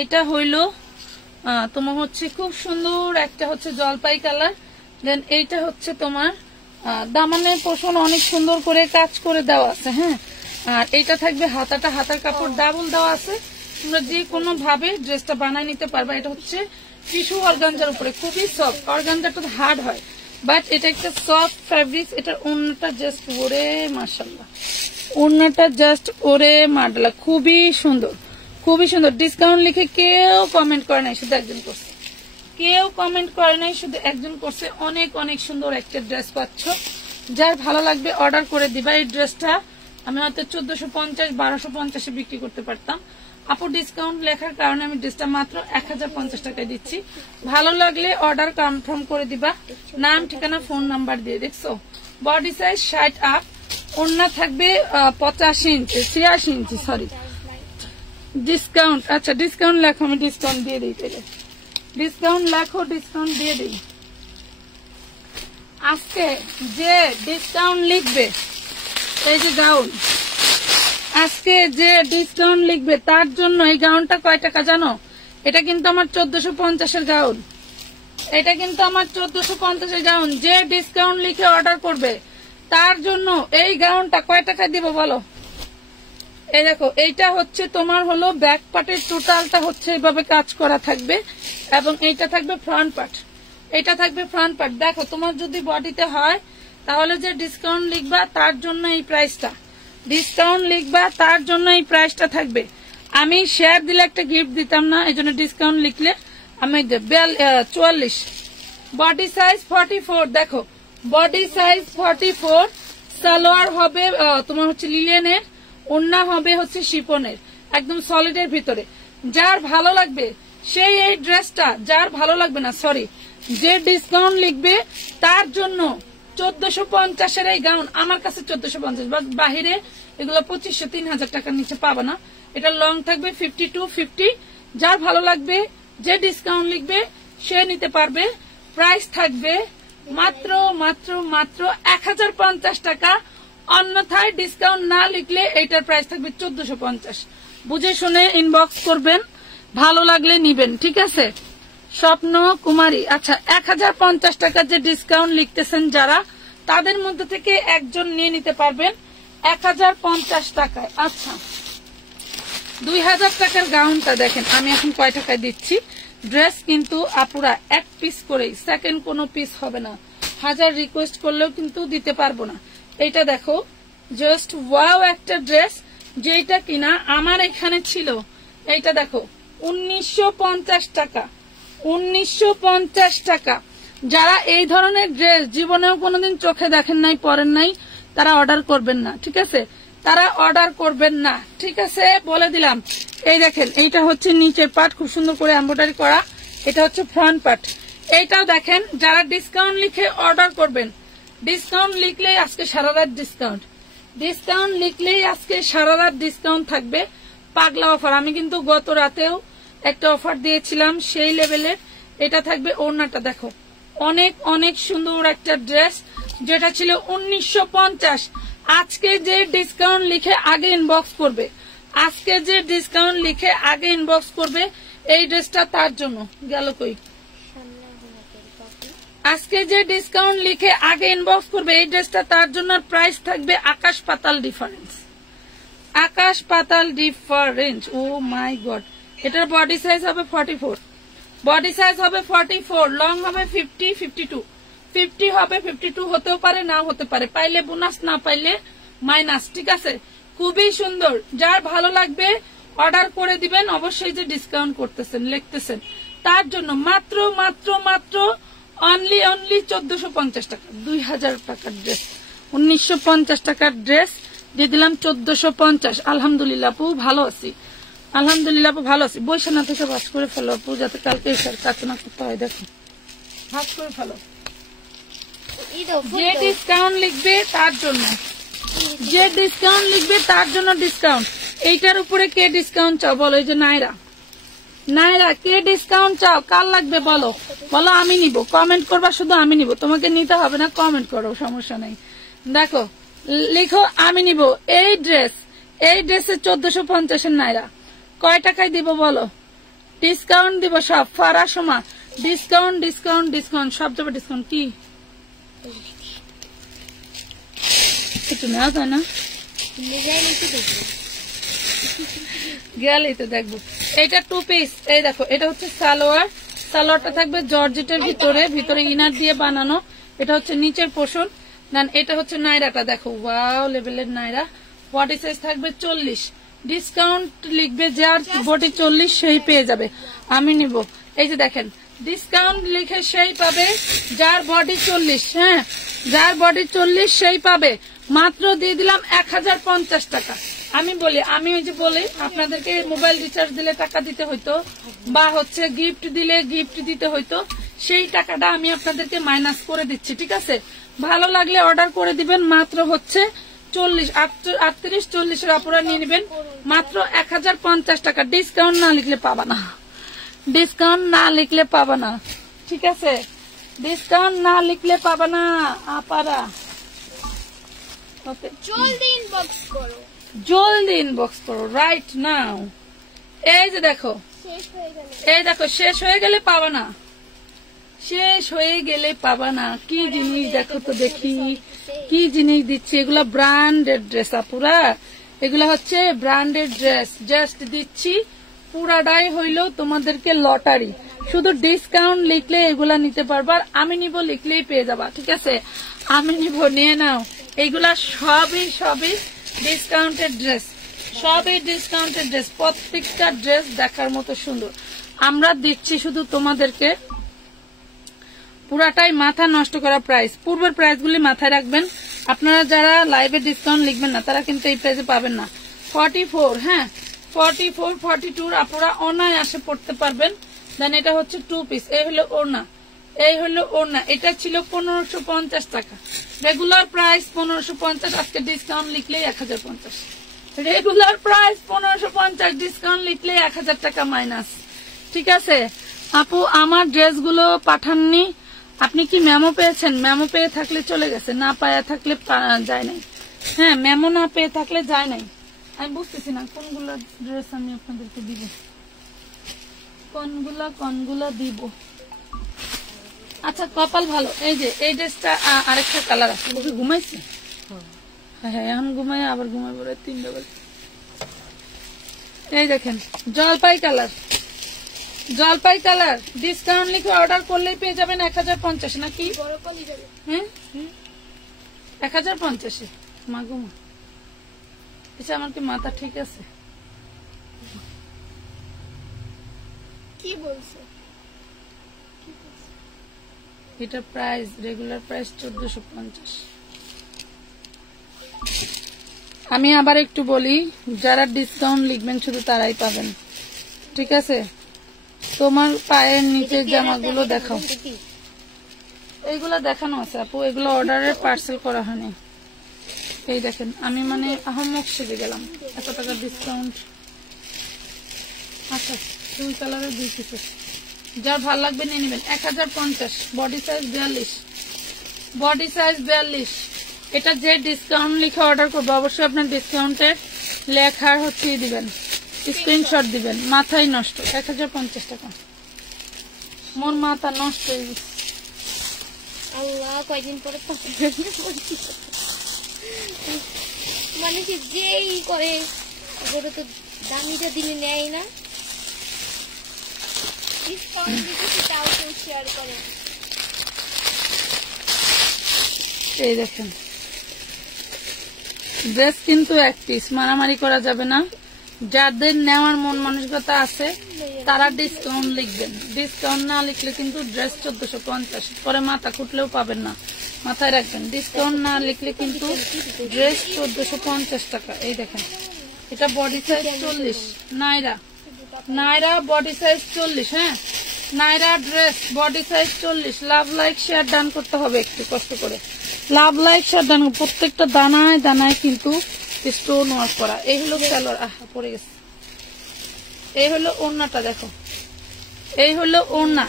এইটা হইলো তোমার হচ্ছে খুব সুন্দর একটা হচ্ছে জলপাই কালার দেন এইটা হচ্ছে তোমার দামানের পোষণ অনেক সুন্দর করে কাজ করে দেওয়া আছে হ্যাঁ আর এইটা থাকবে হাতার কাপড় ডাবল দেওয়া আছে তোমরা যে কোনো ভাবে ড্রেসটা বানায় নিতে পারবা এটা হচ্ছে টিস্যু অর্গানজার উপরে খুবই সফট অর্গানজাটা হার্ড হয় বাট এটা একটা সফট ফ্যাব্রিক এটার ওড়নাটা জাস্ট ওরে মাশাআল্লাহ ওড়নাটা জাস্ট ওরে মাডলা খুবই সুন্দর ডিসকাউন্ট লিখে কেউ কমেন্ট করে নাই শুধু একজন করছে একজন করছে অনেক অনেক সুন্দর একটা ড্রেস পাচ্ছ যার ভালো লাগবে অর্ডার করে দিবা এই ড্রেসটা আমি হয়তো 1450 1250 বিক্রি করতে পারতাম আপু ডিসকাউন্ট লেখার কারণে আমি ড্রেসটা মাত্র 1050 টাকায় দিচ্ছি ভালো লাগলে অর্ডার কনফার্ম করে দিবা নাম ঠিকানা ফোন নাম্বার দিয়ে দেখছো বডি সাইজ 60 আপ ওড়না থাকবে 85 ইঞ্চি 86 ইঞ্চি সরি ডিসকাউন্ট আচ্ছা ডিসকাউন্ট লেখো আমি ডিসকাউন্ট দিয়ে দিই তাহলে ডিসকাউন্ট লেখো ডিসকাউন্ট দিয়ে দিই আজকে যে ডিসকাউন্ট লিখবে এই যে গাউন আজকে যে ডিসকাউন্ট লিখবে তার জন্য এই গাউনটা কয় টাকা জানো এটা কিন্তু আমার 1450 এর গাউন এটা কিন্তু আমার 1450 এর গাউন যে ডিসকাউন্ট লিখে অর্ডার করবে তার জন্য এই গাউনটা কয় টাকা দিব বলো এই দেখো এইটা হচ্ছে তোমার হলো ব্যাক পার্টের টোটালটা হচ্ছে এইভাবে কাজ করা থাকবে এবং এইটা থাকবে ফ্রন্ট পার্ট এটা থাকবে ফ্রন্ট পার্ট দেখো তোমার যদি বডিতে হয় তাহলে যে ডিসকাউন্ট লিখবা তার জন্য এই প্রাইসটা ডিসকাউন্ট লিখবা তার জন্য এই প্রাইসটা থাকবে আমি শেয়ার দিলে একটা গিফট দিতাম না এই জন্য ডিসকাউন্ট লিখলে আমি 44 বডি সাইজ 44 দেখো বডি সাইজ 44 সালোয়ার হবে তোমার হচ্ছে লিলেনের ওড়না হবে হচ্ছে শিফনের একদম সলিডের ভিতরে যার ভালো লাগবে সেই এই ড্রেসটা যার ভালো লাগবে না সরি যে ডিসকাউন্ট লিখবে তার জন্য 1450 এর এই গাউন আমার কাছে 1450 বাহিরে এগুলো 2500-3000 টাকার নিচে পাবা না এটা লং থাকবে 50-50 যার ভালো লাগবে যে ডিসকাউন্ট লিখবে সে নিতে পারবে প্রাইস থাকবে মাত্র 1050 টাকা অন্যথায় ডিসকাউন্ট না লিখলে এটার প্রাইস থাকবে 1450 বুঝে শুনে ইনবক্স করবেন ভালো লাগলে নিবেন ঠিক আছে স্বপ্ন কুমারী আচ্ছা 1050 টাকা যে ডিসকাউন্ট লিখতেছেন যারা তাদের মধ্যে থেকে একজন নিয়ে নিতে পারবেন 1050 টাকায় আচ্ছা 2000 টাকার গাউনটা দেখেন আমি এখন কয় টাকায় দিচ্ছি ড্রেস কিন্তু আপুরা এক পিস করেই সেকেন্ড কোনো পিস হবে না হাজার রিকোয়েস্ট করলেও কিন্তু দিতে পারবো না। এইটা দেখো জাস্ট ওয়াও একটা ড্রেস, যেটা কিনা আমার এখানে ছিল। এইটা দেখো 1950 টাকা, 1950 টাকা। যারা এই ধরনের ড্রেস জীবনেও কোনোদিন চোখে দেখেন নাই, পরেন নাই, তারা অর্ডার করবেন না, ঠিক আছে? তারা অর্ডার করবেন না, ঠিক আছে, বলে দিলাম। এই দেখেন, এইটা হচ্ছে নিচের পার্ট, খুব সুন্দর করে এমব্রয়ডারি করা। এটা হচ্ছে ফ্রন্ট পার্ট। এইটাও দেখেন, যারা ডিসকাউন্ট লিখে অর্ডার করবেন, ডিসকাউন্ট লিখলেই আজকে সারা রাত ডিসকাউন্ট, ডিসকাউন্ট লিখলেই আজকে সারা রাত ডিসকাউন্ট থাকবে। পাগলা অফার। আমি কিন্তু গত রাতেও একটা অফার দিয়েছিলাম সেই লেভেলের। এটা থাকবে ওড়নাটা দেখো, অনেক অনেক সুন্দর একটা ড্রেস, যেটা ছিল 1950। আজকে যে ডিসকাউন্ট লিখে আগে ইনবক্স করবে, আজকে যে ডিসকাউন্ট লিখে আগে ইনবক্স করবে, এই ড্রেসটা তার জন্য। গেল কই? আজকে যে ডিসকাউন্ট লিখে আগে ইনবক্স করবে, এই ড্রেসটা তার জন্য। প্রাইস থাকবে আকাশ পাতাল ডিফারেন্স, আকাশ পাতাল ডিফারেন্স। ও মাই গড। এটার বডি সাইজ হবে 44, বডি সাইজ হবে 44, লং হবে 50, 52, 50 হবে, 52 হতেও পারে, না হতে পারে। পাইলে বোনাস, না পাইলে মাইনাস, ঠিক আছে? খুবই সুন্দর। যার ভালো লাগবে অর্ডার করে দিবেন। অবশ্যই যে ডিসকাউন্ট করতেছেন, লিখতেছেন, তার জন্য মাত্র মাত্র মাত্র অনলি 1450 টাকা। 2000 টাকার ড্রেস, 1950 টাকার ড্রেস দিয়ে দিলাম 1450। আলহামদুলিল্লাহ আপু ভালো আছি, আলহামদুলিল্লাহ আপু ভালো আছি। বৈশাখা থেকে ভাস করে ফেলো আপু, যাতে কালকে কাছে না করতে হয়। দেখো ভাস করে ফেলো। যে ডিসকাউন্ট লিখবে তার জন্য, যে ডিসকাউন্ট লিখবে তার জন্য ডিসকাউন্ট। এইটার উপরে কে ডিসকাউন্ট চাও বলো? এই যে নাইরা, নাইরা কে ডিসকাউন্ট চাও? কার লাগবে বলো? বলো আমি নিব। কমেন্ট করবা, শুধু আমি নিব, তোমাকে নিতে হবে না, কমেন্ট করো, সমস্যা নাই। দেখো লিখো আমি নিব। এই ড্রেস, এই ড্রেসে 1450 নাইরা। কয় টাকায় দিব বলো? ডিসকাউন্ট দিব সব। ফারা সমা ডিসকাউন্ট, ডিসকাউন্ট, ডিসকাউন্ট, সব যাবে ডিসকাউন্ট। কি কিছু নেওয়া যায় না? গেলেই তো দেখবো। এটা 2 পিস। এই দেখো, এটা হচ্ছে সালোয়ার। সালোয়ারটা থাকবে জর্জেটের ভিতরে, ভিতরে ইনার দিয়ে বানানো। এটা হচ্ছে নিচের পোর্শন। দেন এটা হচ্ছে নাইরাটা, দেখো ওয়াও লেভেলের নাইরা। বডি সাইজ থাকবে 40। ডিসকাউন্ট লিখবে যার বডি 40 সেই পেয়ে যাবে। আমি নিব। এই যে দেখেন, ডিসকাউন্ট লিখে সেই পাবে যার বডি 40। হ্যাঁ, যার বডি 40 সেই পাবে। মাত্র দিয়ে দিলাম 1050 টাকা। আমি বলি, আমি ওই যে বলি আপনাদেরকে মোবাইল রিচার্জ দিলে টাকা দিতে হইতো, বা হচ্ছে গিফট দিলে গিফট দিতে হইতো, সেই টাকাটা আমি আপনাদেরকে মাইনাস করে দিচ্ছি, ঠিক আছে? ভালো লাগলে অর্ডার করে দিবেন। মাত্র হচ্ছে 40, 38, 40 আপুরা নিয়ে নেবেন। মাত্র 1050 টাকা। ডিসকাউন্ট না লিখলে পাবা না, ডিসকাউন্ট না লিখলে পাবা না, ঠিক আছে? ডিসকাউন্ট না লিখলে পাবা না আপারা। ওকে, জলদি ইনবক্স করো, জলদি ইনবক্স করো রাইট নাও। এই যে দেখো, শেষ হয়ে গেল। এই দেখো, শেষ হয়ে গেলে পাবা না, শেষ হয়ে গেলে পাবা না। কি জিনিস দেখো তো দেখি, কি জিনিস দিচ্ছি। এগুলা ব্র্যান্ডেড ড্রেস আপুরা, এগুলা হচ্ছে ব্র্যান্ডেড ড্রেস। জাস্ট দিচ্ছি, পুরাটাই হইলো তোমাদেরকে লটারি। শুধু ডিসকাউন্ট লিখলে এগুলা নিতে পারবা, আর আমি নিব লিখলেই পেয়ে যাবা, ঠিক আছে? আমি নিব, নিয়ে নাও। এইগুলা সবই সবই ডিসকাউন্টেড ড্রেস, সবই ডিসকাউন্টেড ড্রেস। প্রত্যেকটা ড্রেস দেখার মতো সুন্দর। আমরা দিচ্ছি শুধু তোমাদেরকে পুরাটাই মাথা নষ্ট করা প্রাইস। পূর্বের প্রাইসগুলি মাথায় রাখবেন। আপনারা যারা লাইভে ডিসকাউন্ট লিখবেন না, তারা কিন্তু এই প্রাইসে পাবেন না। 44, হ্যাঁ 44, 42 আপনারা অনায়াসে পড়তে পারবেন। দেন এটা হচ্ছে 2 পিস। এই হলো ওড়না, এই হলো ওড়না। এটা ছিল 1550 টাকা। রেগুলার প্রাইস 1550, আজকে ডিসকাউন্ট লিখলে 1050। রেগুলার প্রাইস 1550, ডিসকাউন্ট লিখলে 1000 টাকা মাইনাস, ঠিক আছে? আপু আমার ড্রেসগুলো পাঠাননি, আপনি কি মেমো পেয়েছেন? মেমো পেয়ে থাকলে চলে গেছে, না পায়া থাকলে যায় নাই। হ্যাঁ, মেমো না পেয়ে থাকলে যায় নাই। আমি বুঝতেছি না কোনগুলো ড্রেস আমি আপনাদেরকে দিব, কোনগুলা দিব। আচ্ছা, কপাল ভালো। এই যে এই ড্রেসটা আরেকটা কালার আছে। ওকে ঘুমাইছে? হ্যাঁ, এখন ঘুমাই, আবার ঘুমাই পরে 3 বেলা। এই দেখেন জলপাই কালার, জলপাই কালার ডিসকাউন্ট লিখে অর্ডার করলেই পেয়ে যাবেন 1050 নাকি? হ্যাঁ 1050 মাগুমা। আচ্ছা আমার কি মাথা ঠিক আছে? কি বলছো? এটা প্রাইস রেগুলার প্রাইস 1450। আমি আবার একটু বলি, যারা ডিসকাউন্ট লিখবেন শুধু তারাই পাবেন, ঠিক আছে? তোমার পায়ের নিচে জামাগুলো দেখাও। এইগুলা দেখানো আছে আপু, এগুলো অর্ডারের পার্সেল করা হয়নি। এই দেখেন আমি মানে আহমক সেজে গেলাম, এত টাকা ডিসকাউন্ট। আচ্ছা 2 কালারের 2 পিস, যার ভাল লাগবে নিয়ে নেবেন। 1050, বডি সাইজ 42, বডি সাইজ 42। এটা যে ডিসকাউন্ট লিখে অর্ডার করবে অবশ্যই আপনার ডিসকাউন্টের লেখার হচ্ছে দিবেন, স্ক্রিনশট দিবেন। মাথায় নষ্ট 1050 টাকা, মোর মাথা নষ্ট হয়ে গেছে। আল্লাহ কয়দিন পরে মানে কি যেই করে ওগুলো তো দামিটা দিলে নেয় না। এই দেখেন ড্রেস কিন্তু এক পিস, মারামারি করা যাবে না। যাদের নেওয়ার মন মানসিকতা আছে তারা ডিসকাউন্ট লিখবেন, ডিসকাউন্ট না লিখলে কিন্তু ড্রেস 1450, পরে মাথা খুঁটলেও পাবেন না, মাথায় রাখবেন। ডিসকাউন্ট না লিখলে কিন্তু ড্রেস 1450 টাকা। এই দেখেন এটা body size 40, Naira Naira body size 40। হ্যাঁ Naira dress body size 40। Love like share done করতে হবে, একটু কষ্ট করে লাভ লাইক শেয়ার ডান। প্রত্যেকটা দানায় দানায় কিন্তু স্টোন ওয়ার্ক করা। এই হলো সালোয়ার, পড়ে গেছে। এই হলো ওড়নাটা, দেখো এই হলো ওড়না।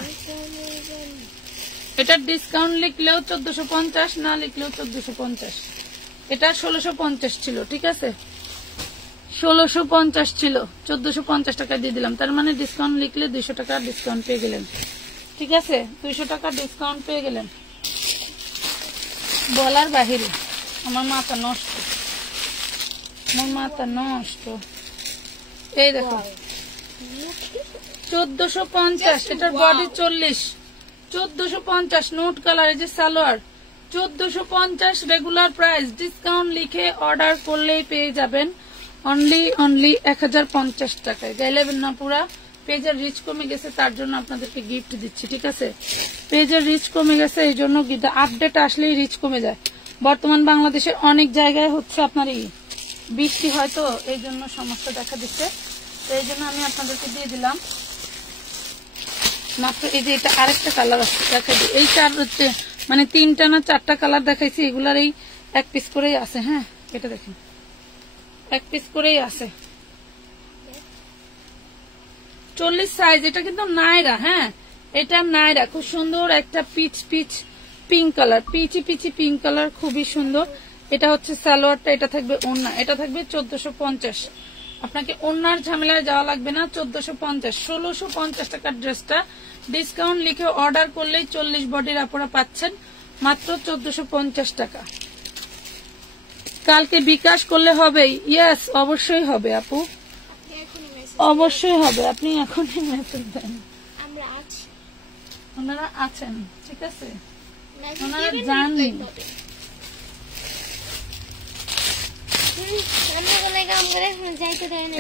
এটা ডিসকাউন্ট লিখলেও 1450, না লিখলেও 1450। এটা 1650 ছিল, ঠিক আছে 1650 ছিল, 1450 টাকা দিয়ে দিলাম। তার মানে ডিসকাউন্ট লিখলে 200 টাকা ডিসকাউন্ট পেয়ে গেলেন, ঠিক আছে 200 টাকা ডিসকাউন্ট পেয়ে গেলেন। বলার বাহিরে, আমার মাথা নষ্ট, আমার মাথা নষ্ট। এই দেখো 1450, এটার বডি 40, 1450 নোট কালার। এই যে সালোয়ার 1450 রেগুলার প্রাইস, ডিসকাউন্ট লিখে অর্ডার করলেই পেয়ে যাবেন অনলি 1050 টাকায়। গাইলেবেন না পুরা। পেজের রিচ কমে গেছে তার জন্য আপনাদেরকে গিফট দিচ্ছি, ঠিক আছে? পেজের রিচ কমে গেছে এই জন্য আপডেট আসলেই রিচ কমে যায়। বর্তমান বাংলাদেশের অনেক জায়গায় হচ্ছে আপনার বৃষ্টি হয়তো এই জন্য সমস্যা দেখা দিচ্ছে, তো এই জন্য আমি আপনাদেরকে দিয়ে দিলাম মাত্র। এই যে এটা আরেকটা কালার আছে দেখাই দিই। এই চার হচ্ছে মানে 3টা না 4টা কালার দেখাইছি, এগুলার এই এক পিস করেই আছে। হ্যাঁ এটা দেখেন এক পিস করেই আছে, 40 সাইজ। এটা কিন্তু নাইরা, হ্যাঁ এটা নাইরা, খুব সুন্দর একটা peach pink colour, peachy pink colour, খুবই সুন্দর। এটা হচ্ছে সালোয়ারটা, এটা থাকবে ওড়না, এটা থাকবে 1450। আপনাকে ওড়নার ঝামেলায় যাওয়া লাগবে না, 1450। 1650 টাকার ড্রেসটা ডিসকাউন্ট লিখে অর্ডার করলেই 40 বডির আপনারা পাচ্ছেন মাত্র 1450 টাকা। কালকে বিকাশ করলে হবে? ইয়েস অবশ্যই হবে আপু, অবশ্যই হবে। আপনি এখনই মেসেজ দেন, ওনারা আছেন, ঠিক আছে ওনারা জানেন।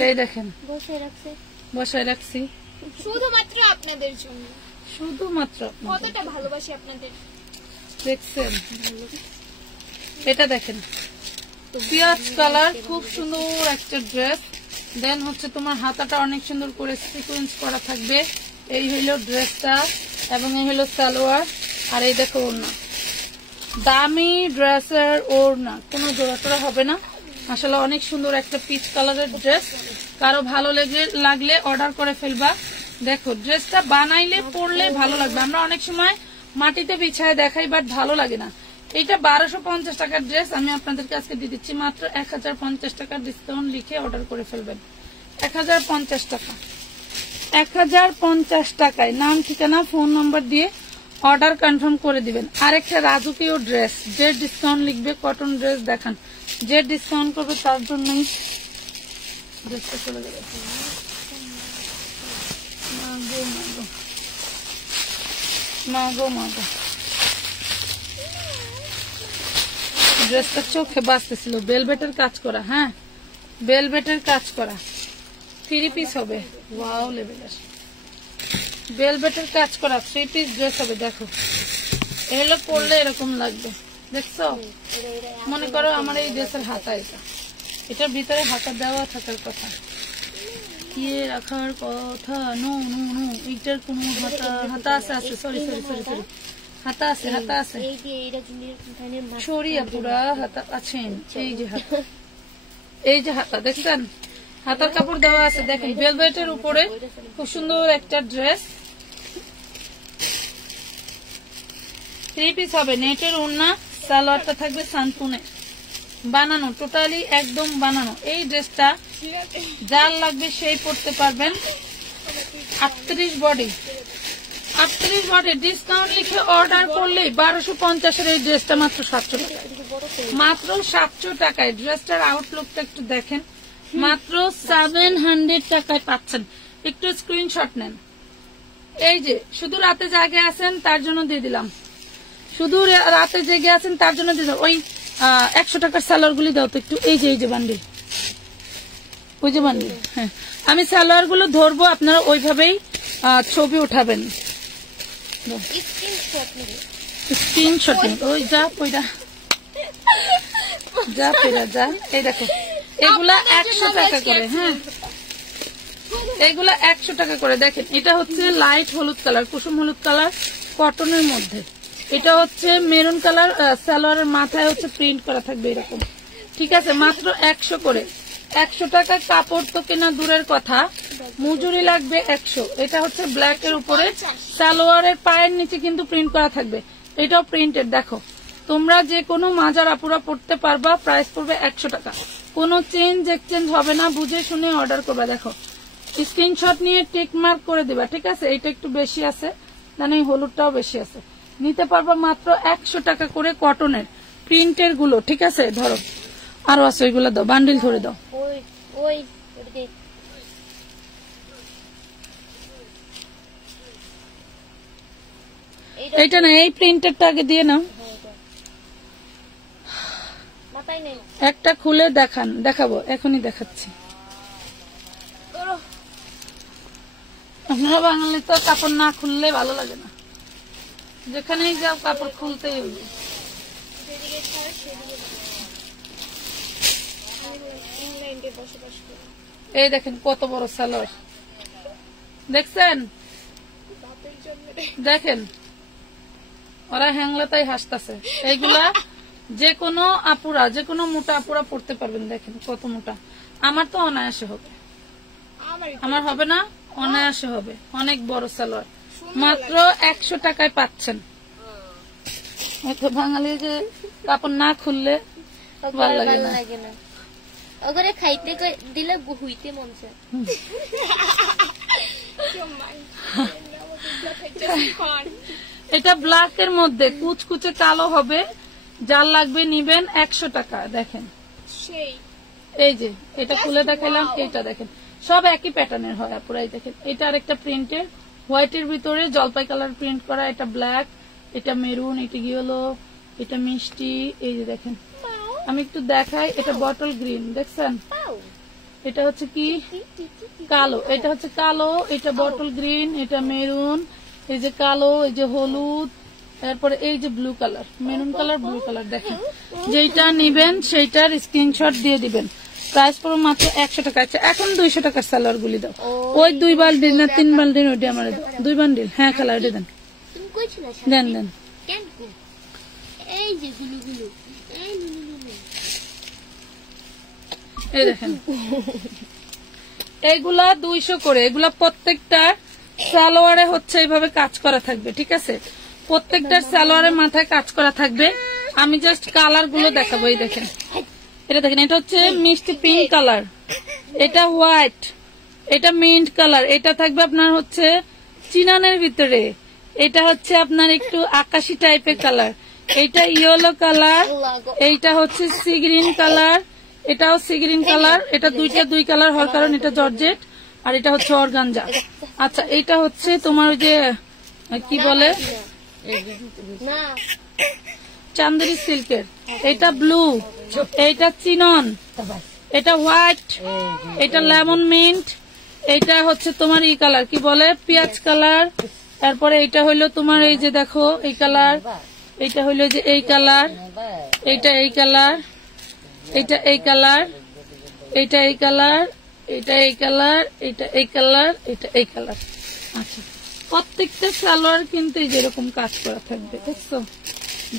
এই দেখেন বসায় রাখছি শুধুমাত্র আপনাদের জন্য, শুধুমাত্র কতটা ভালোবাসি আপনাদের, দেখছেন? এটা দেখেন পিয়াজ কালার, খুব সুন্দর একটা ড্রেস। দেন হচ্ছে তোমার হাতাটা অনেক সুন্দর করে সিকোয়েন্স করা থাকবে। এই হইলো ড্রেসটা এবং এই হলো সালোয়ার। আর এই দেখো ওড়না, দামি ড্রেসের ওড়না, কোনো জোড়াটোড়া হবে না। আসলে অনেক সুন্দর একটা পিচ কালারের ড্রেস। কারো ভালো লাগলে অর্ডার করে ফেলবা। দেখো ড্রেসটা বানাইলে পরলে ভালো লাগবে। আমরা অনেক সময় মাটিতে বিছায় দেখাই, বাট ভালো লাগে না। এটা 1250 টাকার ড্রেস আমি আপনাদেরকে আজকে দিয়ে দিচ্ছি মাত্র 1050 টাকার ডিসকাউন্ট লিখে অর্ডার করে ফেলবেন। 1050 টাকা, 1050 টাকায় নাম ঠিকানা ফোন নাম্বার দিয়ে অর্ডার কনফার্ম করে দিবেন। আরেকটা রাজকীয় ড্রেস, যে ডিসকাউন্ট লিখবে কটন ড্রেস দেখান, যে ডিসকাউন্ট করবে তার জন্যই ড্রেসটা চলে যাবে। মাগো মাগো, ড্রেসটা চোখে বাঁচতেছিল। বেলভেটের কাজ করা, হ্যাঁ বেলভেটের কাজ করা, 3 পিস হবে। ওয়াও লেভেলের বেলভেটের কাজ করা 3 পিস ড্রেস হবে। দেখো এগুলো পরলে এরকম লাগবে, দেখছো? মনে করো আমার এই ড্রেসের হাতা, এটার ভিতরে হাতা দেওয়া থাকার কথা, ইয়ে রাখার কথা। নো নো নো, এইটার কোন হাতা আছে, সরি হাতা আছে সরিয়া পুরা হাতা আছেন। এই যে হাতা দেখছেন, হাতার কাপড় দেওয়া আছে। দেখেন ভেলভেটের উপরে খুব সুন্দর একটা ড্রেস, 3 পিস হবে। নেটের ওড়না, সালোয়ারটা থাকবে সানপুনে বানানো, টোটালি একদম বানানো। এই ড্রেসটা যার লাগবে সেই পড়তে পারবেন। 38 বডি ডিসকাউন্ট লিখে অর্ডার করলেই 1250 এই ড্রেসটা মাত্র 700 টাকা, মাত্র 700 টাকায়। ড্রেসটার আউটলুকটা একটু দেখেন, মাত্র 700 টাকায় পাচ্ছেন। একটু স্ক্রিনশট নেন। এই যে শুধু রাতে জাগে আছেন তার জন্য দিয়ে দিলাম, শুধু রাতে জেগে আছেন তার জন্য দিয়ে দিলাম। ওই 100 টাকার সালোয়ার গুলি দাও তো একটু। এই যে বান্ডিল, ওই যে বান্ডিল। হ্যাঁ আমি সালোয়ার গুলো ধরবো, আপনারা ওইভাবেই ছবি উঠাবেন। স্ক্রিনশট নিন। ওই যা পয়রা যা। এই দেখো এগুলা 100 টাকা করে। হ্যাঁ এগুলা 100 টাকা করে। দেখেন এটা হচ্ছে লাইট হলুদ কালার, কুসুম হলুদ কালার, কটনের মধ্যে। এটা হচ্ছে মেরুন কালার, সালোয়ারের মাথায় হচ্ছে প্রিন্ট করা থাকবে এরকম, ঠিক আছে? মাত্র 100 করে। 100 টাকা কাপড় তো কেনা দূরের কথা, মজুরি লাগবে 100। এটা হচ্ছে ব্ল্যাক এর উপরে, সালোয়ারের পায়ের নিচে কিন্তু প্রিন্ট করা থাকবে, এটাও প্রিন্টেড। দেখো তোমরা যে কোনো মাজার আপুরা পড়তে পারবা, প্রাইস পড়বে 100 টাকা। কোনো চেঞ্জ এক্সচেঞ্জ হবে না, বুঝে শুনে অর্ডার করবা। দেখো স্ক্রিনশট নিয়ে টিক মার্ক করে দিবা, ঠিক আছে? এটা একটু বেশি আছে, মানে হলুদটাও বেশি আছে। নিতে পারবা মাত্র 100 টাকা করে, কটনের প্রিন্টের গুলো, ঠিক আছে? ধরো আরো আছে, ওইগুলো দাও, বান্ডিল ধরে দাও। এইটা না, এই প্রিন্টেরটা আগে দিয়ে নাও। একটা খুলে দেখাবো, এখনই দেখাচ্ছি। আপনারা বাঙালি তো কাপড় না খুললে ভালো লাগে না, যেখানেই যাও কাপড় খুলতেই হবে। এই দেখেন কত বড় সালোয়ার, দেখছেন? দেখেন ওরা হ্যাংলা তাই হাসতেছে। এইগুলা যে কোনো আপুরা, যে কোনো মোটা আপুরা পড়তে পারবেন। দেখেন কত মোটা, আমার তো অনায়াসে হবে, আমার হবে না, অনায়াসে হবে। অনেক বড় সালোয়ার, মাত্র 100 টাকায় পাচ্ছেন। বাঙালি যে কাপড় না খুললে ভালো লাগে না, ওগরে খাইতে দিলে হইতে মন চায়। এটা ব্ল্যাক এর মধ্যে কুচকুচে কালো হবে, যার লাগবে নিবেন 100 টাকা। দেখেন এই যে এটা খুলে দেখালাম, এটা দেখেন সব একই প্যাটার্নের হয় পুরাই। দেখেন এটা আরেকটা প্রিন্টের, হোয়াইটের ভিতরে জলপাই কালার প্রিন্ট করা। এটা ব্ল্যাক, এটা মেরুন, এটা কি হলো, এটা মিষ্টি। এই যে দেখেন আমি একটু দেখাই, এটা বটল গ্রিন, দেখছেন? এটা হচ্ছে কি কালো, এটা হচ্ছে কালো, এটা বটল গ্রিন, এটা মেরুন, এই যে কালো, এই যে হলুদ, তারপরে এই যে blue colour, maroon colour, blue colour. দেখেন যেটা নিবেন সেইটার স্ক্রিনশট দিয়ে দিবেন। প্রাইস পড়ো মাত্র 100 টাকা। আচ্ছা এখন 200 টাকার সালোয়ার গুলি দাও। ওই 2 বান্ডিল না 3 বান্ডিল ওইটা আমার দাও, 2 বান্ডিল। হ্যাঁ খালা ওইটা দেন, দেন। এই দেখেন এইগুলা 200 করে। এগুলা প্রত্যেকটা সালোয়ারে হচ্ছে এইভাবে কাজ করা থাকবে, ঠিক আছে? প্রত্যেকটা সালোয়ারের মাথায় কাজ করা থাকবে। আমি জাস্ট কালার গুলো দেখাবো। এই দেখেন এটা দেখেন, এটা হচ্ছে মিষ্টি পিঙ্ক কালার, এটা হোয়াইট, এটা মিন্ট কালার, এটা থাকবে আপনার হচ্ছে চিনানের ভিতরে, এটা হচ্ছে আপনার একটু আকাশি টাইপের কালার, এটা ইয়েলো কালার, এইটা হচ্ছে সি গ্রিন কালার, এটাও সি গ্রিন কালার। এটা দুইটা 2 কালার হওয়ার কারণ এটা জর্জেট, আর এটা হচ্ছে অর্গানজা। আচ্ছা এটা হচ্ছে তোমার ওই যে কি বলে না চান্দেরি সিল্কের, এটা ব্লু, এটা চিনন, এটা হোয়াইট, এটা লেমন মিন্ট, এটা হচ্ছে তোমার এই কালার কি বলে পেঁয়াজ কালার, তারপরে এটা হইলো তোমার এই যে দেখো এই কালার, এটা হইলো যে এই কালার, এটা এই কালার, এটা এই কালার, এটা এই কালার, এটা এই কালার, এটা এই কালার, এটা এই কালার। আচ্ছা, প্রত্যেকটা সালোয়ার কিন্তু এই যেরকম কাজ করা থাকবে, দেখছো?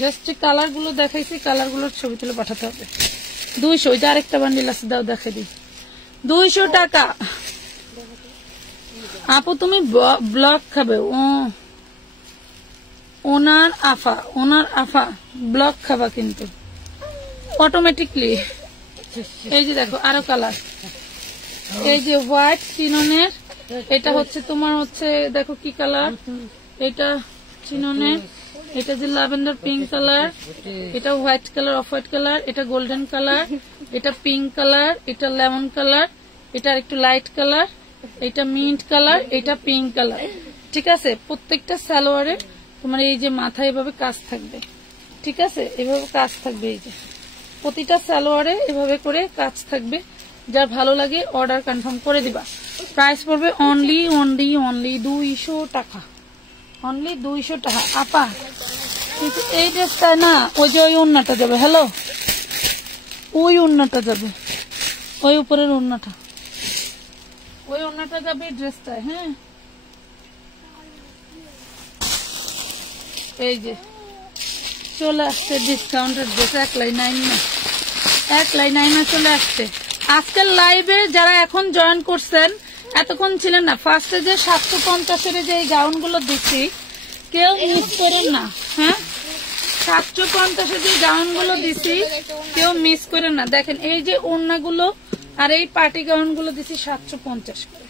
জাস্ট কালার গুলো দেখাইছি, কালার গুলোর ছবি তুলে পাঠাতে হবে। 200, এটা আরেকটা বান্ডিল আছে, দাও দেখে দিই। 200 টাকা। আপু তুমি ব্লক খাবে? ওনার আফা ব্লক খাবা কিন্তু অটোমেটিকলি। এই যে দেখো আরো কালার, এই যে হোয়াইট চিননের, এটা হচ্ছে তোমার হচ্ছে দেখো কি কালার, এটা চিননের, এটা যে ল্যাভেন্ডার পিঙ্ক কালার, এটা white colour, off white colour, এটা গোল্ডেন কালার, এটা পিঙ্ক কালার, এটা লেমন কালার, এটা একটু লাইট কালার, এটা মিন্ট কালার, এটা পিঙ্ক কালার। ঠিক আছে, প্রত্যেকটা সালোয়ারে তোমার এই যে মাথায় এভাবে কাজ থাকবে, ঠিক আছে, এভাবে কাজ থাকবে, এই যে প্রতিটা সালোয়ারে এভাবে করে কাজ থাকবে। যার ভালো লাগে অর্ডার কনফার্ম করে দিবা। প্রাইস পড়বে অনলি 200 টাকা, অনলি 200 টাকা। আপা কিন্তু এই ড্রেসটা না, ওই যে ওই ওড়নাটা যাবে, হ্যালো ওই ওড়নাটা যাবে, ওই উপরের ওড়নাটা, ওই ওড়নাটা যাবে ড্রেসটা। হ্যাঁ, এই যে চলে আসছে ডিসকাউন্টের ড্রেস, 1.9 চলে আসছে। আজকের লাইভে যারা এখন জয়েন করছেন, এতক্ষণ ছিলেন না, ফার্স্টে যে 750-এর যে গাউন গুলো দিচ্ছি কেউ মিস করেন না। হ্যাঁ, 750-এর যে গাউন গুলো দিচ্ছি কেউ মিস করেন না। দেখেন এই যে ওড়নাগুলো আর এই পার্টি গাউন গুলো দিচ্ছি 750 করে,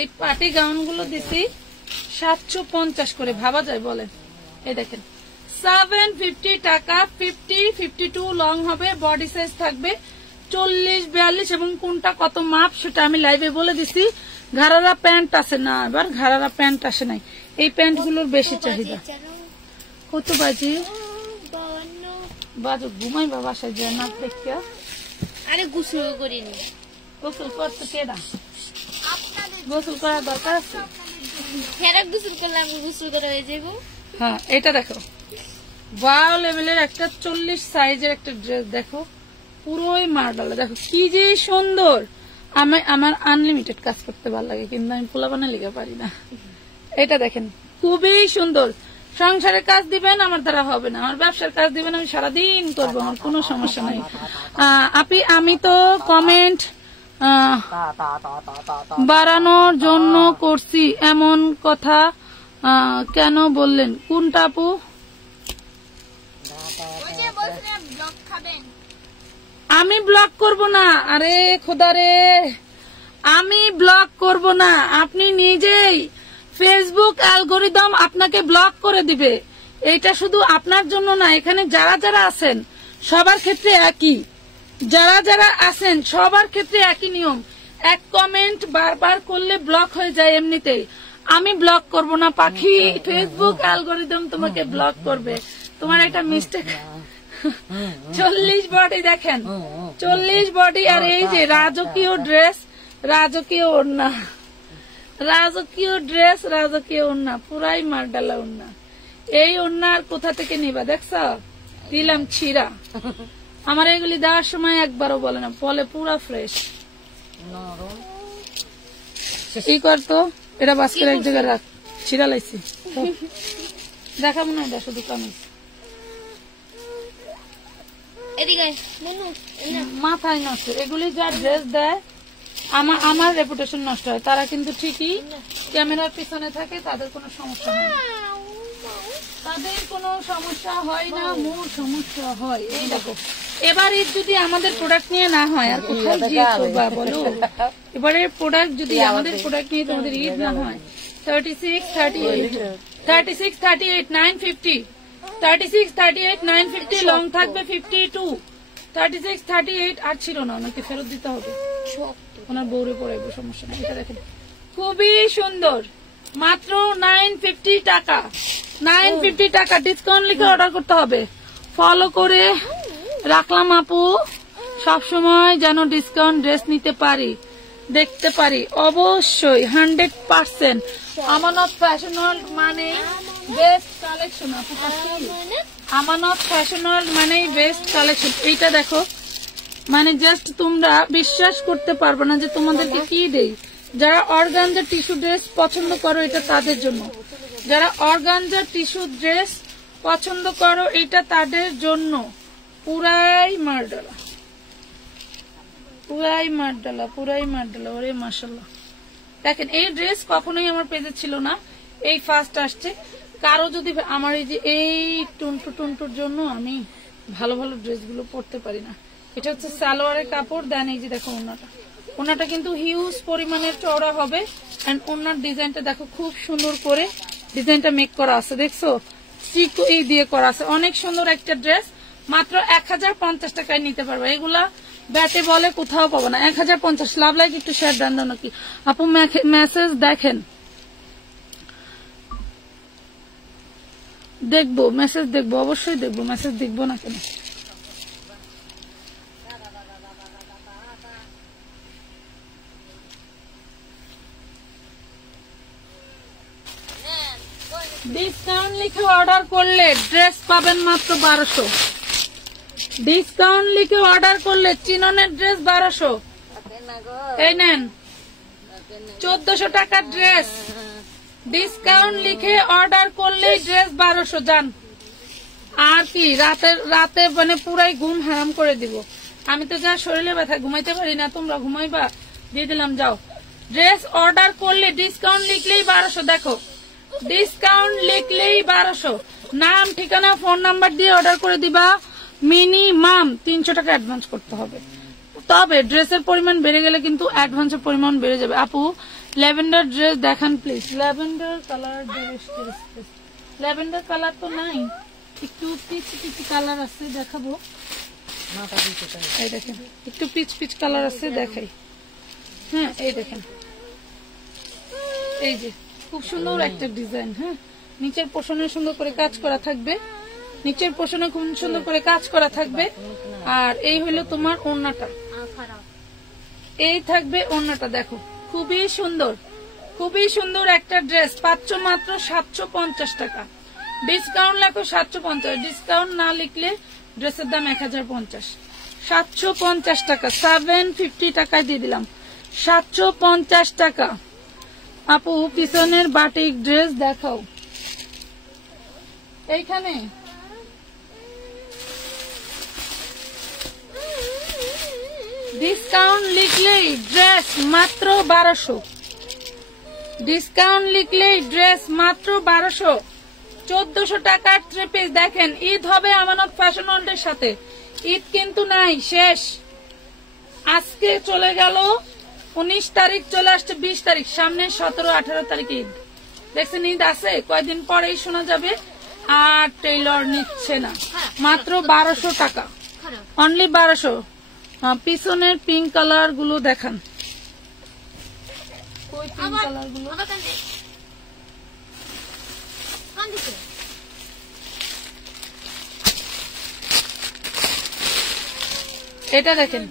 এই পার্টি গাউন গুলো দিচ্ছি 750 করে। ভাবা যায় বলেন? এই দেখেন 750 টাকা, 50-52 লং হবে, বডি সাইজ থাকবে 40-42 এবং কোনটা কত মাপ সেটা আমি লাইভে বলে দিছি। ঘাড়ারা প্যান্ট আছে না, এবার ঘাড়ারা প্যান্ট আসে নাই, এই প্যান্ট গুলোর বেশি চাহিদা। কত বাজে বাজো, ঘুমাই বা বাসায় যায় না দেখিয়া। আরে গোসল করিনি, গোসল করতে কেডা? গোসল করার দরকার আছে? ফেরাক গোসল করলে আমি গোসল করা হয়ে যাবো। হ্যাঁ, এটা দেখো ওয়াও লেভেলের একটা 40 সাইজের একটা ড্রেস, দেখো পুরোই মার্ডালা, দেখো কি যে সুন্দর। আমার আনলিমিটেড কাজ করতে ভালো লাগে, কিন্তু আমি পোলা বানা লিখে পারি না। এটা দেখেন খুবই সুন্দর। সংসারের কাজ দিবেন, আমার দ্বারা হবে না। আমার ব্যবসার কাজ দিবেন, আমি সারাদিন করবো, আমার কোনো সমস্যা নাই। আপি আমি তো কমেন্ট বাড়ানোর জন্য করছি, এমন কথা কেন বললেন? কোনটা আপু? আমি ব্লক করব না, আরে খোদা রে, আমি ব্লক করব না। আপনি নিজেই ফেসবুক অ্যালগোরিদম আপনাকে ব্লক করে দিবে। এটা শুধু আপনার জন্য না, এখানে যারা যারা আছেন সবার ক্ষেত্রে একই, যারা যারা আছেন সবার ক্ষেত্রে একই নিয়ম। এক কমেন্ট বারবার করলে ব্লক হয়ে যায় এমনিতেই। আমি ব্লক করব না পাখি, ফেসবুক অ্যালগোরিদম তোমাকে ব্লক করবে। তোমার একটা মিস্টেক। 40 বডি দেখেন, 40 বডি, আর এই যে রাজকীয় ড্রেস, রাজকীয় ওড়না, রাজকীয় ড্রেস, রাজকীয় ওড়না, পুরাই মারডালা ওড়না। এই ওড়না আর কোথা থেকে নিবা? দেখছ দিলাম ছিঁড়া। আমার এগুলি দেওয়ার সময় একবারও বলে না, বলে পুরা ফ্রেশ। কি করতো এটা বাস্কের এক জায়গায় রাখ, ছিঁড়া লাইছি, দেখাবো না, এটা শুধু কামিজ। মাথায় নষ্ট, এগুলি যা ড্রেস দেয় আমার রেপুটেশন নষ্ট হয়। তারা কিন্তু ঠিকই ক্যামেরার পিছনে থাকে, তাদের কোনো সমস্যা হয় না, তাদের কোনো সমস্যা হয় না, মোর সমস্যা হয়। এই দেখো এবার যদি আমাদের প্রোডাক্ট নিয়ে না হয় আর কোথায় গিয়ে করবা বলো? এবারে প্রোডাক্ট যদি আমাদের প্রোডাক্ট নিয়ে তোমাদের ঈদ না হয়, 36, 38, 36, 38, 950, 36, 38, 950, লং থাকবে 52, 36, 38 আর ছিল না, ওনাকে ফেরত দিতে হবে, ওনার বউরে পড়াইবো, সমস্যা নেই। এটা দেখেন খুবই সুন্দর, মাত্র 950 টাকা, 950 টাকা ডিসকাউন্ট লিখে অর্ডার করতে হবে। ফলো করে রাখলাম আপু, সবসময় যেন ডিসকাউন্ট ড্রেস নিতে পারি, দেখতে পারি। অবশ্যই 100%। আমানত ফ্যাশন ওয়ার্ল্ড মানে বেস্ট কালেকশন। আমানত ফ্যাশন ওয়ার্ল্ড মানে বেস্ট কালেকশন। এইটা দেখো, মানে জাস্ট তোমরা বিশ্বাস করতে পারবে না যে তোমাদেরকে কি দেই। যারা অর্গানজা টিস্যু ড্রেস পছন্দ করো এটা তাদের জন্য, যারা অর্গানজা টিস্যু ড্রেস পছন্দ করো এটা তাদের জন্য। পুরাই মারডালা, পুরাই মারডালা, পুরাই মারডালা। ওরে মাশাআল্লাহ, দেখেন এই ড্রেস কখনোই আমার পেজে ছিল না, এই ফার্স্ট আসছে। কারো যদি আমার এই যে এই টুনটু টুনটুর জন্য আমি ভালো ভালো ড্রেসগুলো পরতে পারি না। এটা হচ্ছে সালোয়ারের কাপড়, দেন এই যে দেখো ওড়নাটা, ওড়নাটা কিন্তু হিউজ পরিমাণের চওড়া হবে। এন্ড ওড়নার ডিজাইনটা দেখো খুব সুন্দর করে ডিজাইনটা মেক করা আছে, দেখছো চিকো এই দিয়ে করা আছে। অনেক সুন্দর একটা ড্রেস, মাত্র 1050 টাকায় নিতে পারবে। এগুলা ব্যাটে বলে কোথাও পাবো না। 1050। লাভ লাইক একটু শেয়ার দেন দাও নাকি আপু, মেসেজ দেখেন, দেখবো মেসেজ দেখবো, অবশ্যই দেখবো, মেসেজ দেখবো না কেন। ডিসকাউন্ট লিখে অর্ডার করলে ড্রেস পাবেন মাত্র 1200। ডিসকাউন্ট লিখে অর্ডার করলে চিননের ড্রেস 1200। এই নেন 1400 টাকার ড্রেস। ডিসকাউন্ট লিখে অর্ডার করলে ড্রেস 1200। যান আর কি, রাতে মানে পুরাই ঘুম হারাম করে দিব। আমি তো যা শরীরে ব্যথা ঘুমাইতে পারি না, তোমরা ঘুমাইবা, দিয়ে দিলাম। যাও ড্রেস অর্ডার করলে ডিসকাউন্ট লিখলেই 1200। দেখো ডিসকাউন্ট লিখলেই 1200। নাম ঠিকানা ফোন নাম্বার দিয়ে অর্ডার করে দিবা। মিনিমাম 300 টাকা অ্যাডভান্স করতে হবে। তবে ড্রেসের পরিমাণ বেড়ে গেলে কিন্তু অ্যাডভান্সের পরিমাণ বেড়ে যাবে। আপু ল্যাভেন্ডার ড্রেস দেখান please. Lavender colour dress, lavender colour তো নাই, একটু পিচ পিচ কালার আছে, দেখাবো। এই দেখেন একটু পিচ পিচ কালার আছে, দেখাই। হ্যাঁ এই দেখেন, এই যে খুব সুন্দর একটা ডিজাইন। হ্যাঁ নিচের পোর্শনে সুন্দর করে কাজ করা থাকবে, নিচের পোর্শনে খুব সুন্দর করে কাজ করা থাকবে। আর এই হলো তোমার ওড়নাটা, এই থাকবে ওড়নাটা। দেখো খুবই সুন্দর, খুবই সুন্দর একটা ড্রেস। পাচ্ছ মাত্র 750 টাকা। ডিসকাউন্ট লেখো 750, ডিসকাউন্ট না লিখলে ড্রেসের দাম 1050। 750 টাকা, 750 টাকায় দিয়ে দিলাম 750 টাকা। আপু পিছনের বাটিক ড্রেস দেখাও। এইখানে ডিসকাউন্ট লিখলেই ড্রেস মাত্র 1200। ডিসকাউন্ট লিখলেই ড্রেস মাত্র 1200। 1400 টাকার 3 পিস। দেখেন ঈদ হবে আমানত ফ্যাশন ওয়ার্ল্ডের সাথে, ঈদ কিন্তু নাই, শেষ। আজকে চলে গেল 19 তারিখ, চলে আসছে 20 তারিখ, সামনে 17-18 তারিখ ঈদ। দেখছেন ঈদ আছে, কয়েকদিন পরেই শোনা যাবে। আর টেইলর নিচ্ছে না, মাত্র 1200 টাকা, অনলি 1200। পিছনের পিঙ্ক কালার গুলো দেখান, কই পিঙ্ক কালার গুলো? এটা দেখেন,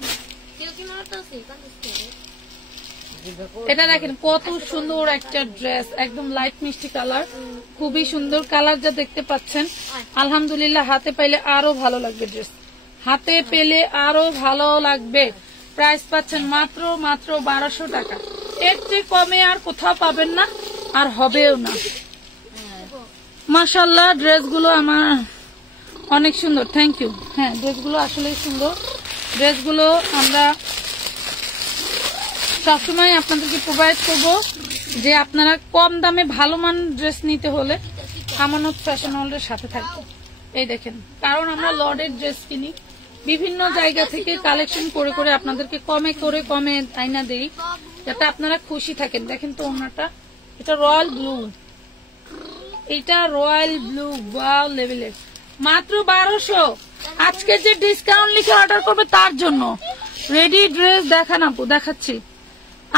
এটা দেখেন কত সুন্দর একটা ড্রেস, একদম লাইট মিষ্টি কালার, খুবই সুন্দর কালার যা দেখতে পাচ্ছেন। আলহামদুলিল্লাহ হাতে পাইলে আরো ভালো লাগবে ড্রেস, হাতে পেলে আরো ভালো লাগবে। প্রাইস পাচ্ছেন মাত্র 1200 টাকা। এর চেয়ে কমে আর কোথাও পাবেন না, আর হবেও না। মাশাআল্লাহ ড্রেসগুলো আমার অনেক সুন্দর, থ্যাংক ইউ। হ্যাঁ ড্রেসগুলো আসলেই সুন্দর। ড্রেসগুলো আমরা সবসময় আপনাদেরকে প্রোভাইড করব যে আপনারা কম দামে ভালো মান ড্রেস নিতে হলে আমানত ফ্যাশন ওয়ার্ল্ডের সাথে থাকবেন। এই দেখেন, কারণ আমরা লর্ডের ড্রেস কিনি, বিভিন্ন জায়গা থেকে কালেকশন করে করে আপনাদেরকে কমে আইনা দেই, যাতে আপনারা খুশি থাকেন। দেখেন তো ওনাটা, এটা রয়্যাল ব্লু, এটা রয়্যাল ব্লু, ওয়াও লেভেলের, মাত্র 1200। আজকে যে ডিসকাউন্ট লিখে অর্ডার করবে তার জন্য রেডি ড্রেস দেখান আপু, দেখাচ্ছি।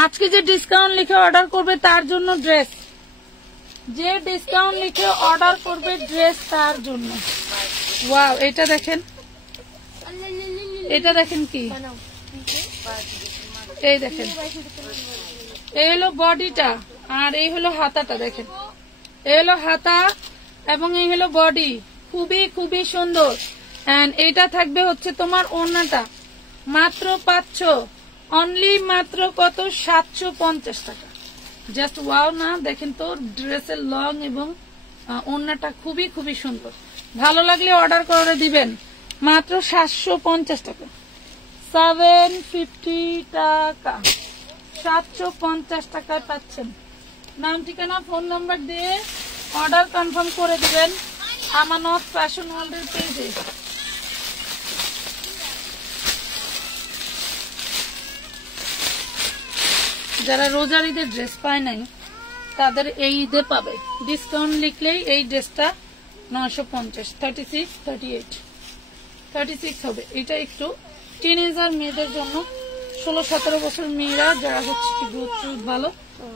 আজকে যে ডিসকাউন্ট লিখে অর্ডার করবে তার জন্য ড্রেস, যে ডিসকাউন্ট লিখে অর্ডার করবে ড্রেস তার জন্য। ওয়াও, এটা দেখেন, এটা দেখেন কি, এই দেখেন, এই হলো বডিটা আর এই হলো হাতাটা। দেখেন, এই হলো হাতা এবং এই হলো বডি, খুবই খুবই সুন্দর। এন্ড এটা থাকবে হচ্ছে তোমার ওড়নাটা, মাত্র 500, অনলি মাত্র কত, 750 টাকা। জাস্ট ওয়াও না? দেখেন তো ড্রেসের লং এবং ওড়নাটা খুবই খুবই সুন্দর। ভালো লাগলে অর্ডার করে দিবেন, মাত্র 750 টাকা, 750 টাকা, 750 টাকায় পাচ্ছেন। নাম, ঠিকানা, ফোন নাম্বার দিয়ে অর্ডার কনফার্ম করে দিবেন আমানত ফ্যাশন ওয়ার্ল্ডের পেজে। যারা রোজার ঈদের ড্রেস পায় নাই তাদের এই ঈদে পাবে। ডিসকাউন্ট লিখলেই এই ড্রেসটা 950, 36, 38, 36 হবে। এটা একটু টিনেজার মেয়েদের জন্য, 16-17 বছর মেয়েরা যারা হচ্ছে গ্রোথ ভালো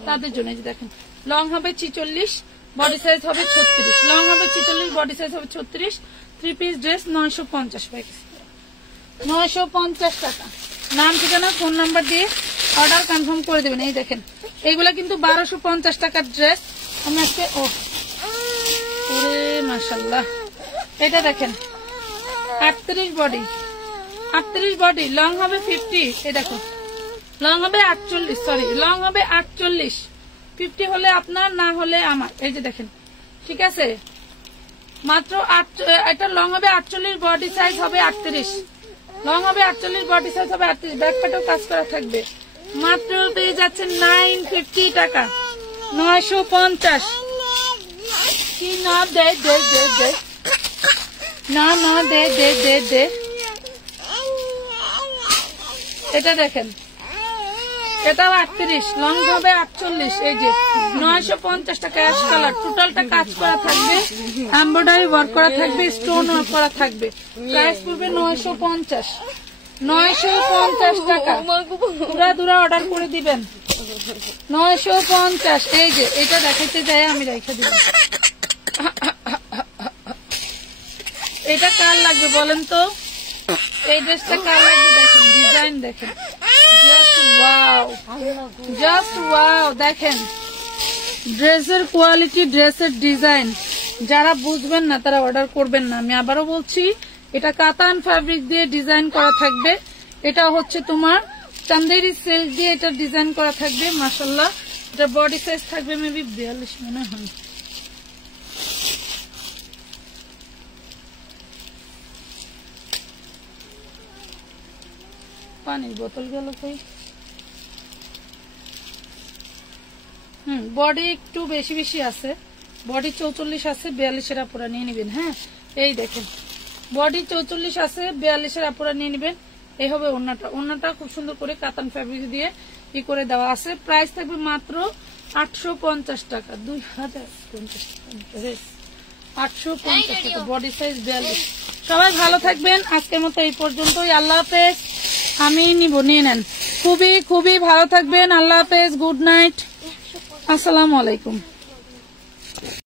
তাদের জন্য। দেখেন, লং হবে 46, বডি সাইজ হবে 36, লং হবে 46, বডি সাইজ হবে 36। 3 পিস ড্রেস 950 টাকা, 950 টাকা। নাম, ঠিকানা, ফোন নাম্বার দিয়ে অর্ডার কনফার্ম করে দেবেন। এই দেখেন, এইগুলা কিন্তু 1250 টাকার ড্রেস। আমি আজকে মাশাআল্লাহ, এটা দেখেন 38 বডি, 38 বডি, লং হবে 50। এই দেখো, লং হবে 48, সরি লং হবে 48, 50 হলে আপনার, না হলে আমার। এই যে দেখেন, ঠিক আছে, মাত্র এটা লং হবে 48, বডি সাইজ হবে 38, লং হবে 48, বডি সাইজ হবে 38, ব্যাক পার্টেও কাজ করা থাকবে। মাত্র পেয়ে যাচ্ছেন 950 টাকা, 950। কি না, দে দে দে দে, না না, দে দে দে দে। এটা দেখেন, এটাও 38, লং হবে 48। এই যে 950 টাকা, অ্যাশ কালার, টোটালটা কাজ করা থাকবে, এমব্রয়ডারি ওয়ার্ক করা থাকবে, স্টোন ওয়ার্ক করা থাকবে। প্রাইস পড়বে 950, 950 টাকা। পুরা দুরা অর্ডার করে দিবেন, 950। এই যে এটা দেখাইতে যাই আমি রেখে দিব। এটা কার লাগবে বলেন তো? এই ড্রেসটা কার লাগবে? দেখেন ডিজাইন, দেখেন, জাস্ট ওয়াও, জাস্ট ওয়াও। দেখেন ড্রেসের কোয়ালিটি, ড্রেসের ডিজাইন, যারা বুঝবেন না তারা অর্ডার করবেন না। আমি আবারও বলছি, এটা কাতান ফ্যাব্রিক দিয়ে ডিজাইন করা থাকবে। এটা হচ্ছে তোমার চান্দেরি সিল্ক দিয়ে এটা ডিজাইন করা থাকবে। মাশাআল্লাহ, এটা বডি সাইজ থাকবে মেবি 42 মনে হয়। পানির বোতল গেল কই? বডি একটু বেশি বেশি আছে, বডি 44 আছে, 42-এর আপুরা নিয়ে নিবেন। হ্যাঁ, এই দেখেন, বডি 44 আছে, 42-এর আপুরা নিয়ে নিবেন। এই হবে ওড়নাটা, ওড়নাটা খুব সুন্দর করে কাতান ফ্যাব্রিক দিয়ে ই করে দেওয়া আছে। প্রাইস থাকবে মাত্র 850 টাকা, 2050 টাকা, 850 টাকা, বডি সাইজ 42। সবাই ভালো থাকবেন, আজকের মতো এই পর্যন্তই। আল্লাহ হাফেজ। আমি নিব, নিয়ে নেন। খুবই খুবই ভালো থাকবেন। আল্লাহ হাফেজ, গুড নাইট, আসসালামু আলাইকুম।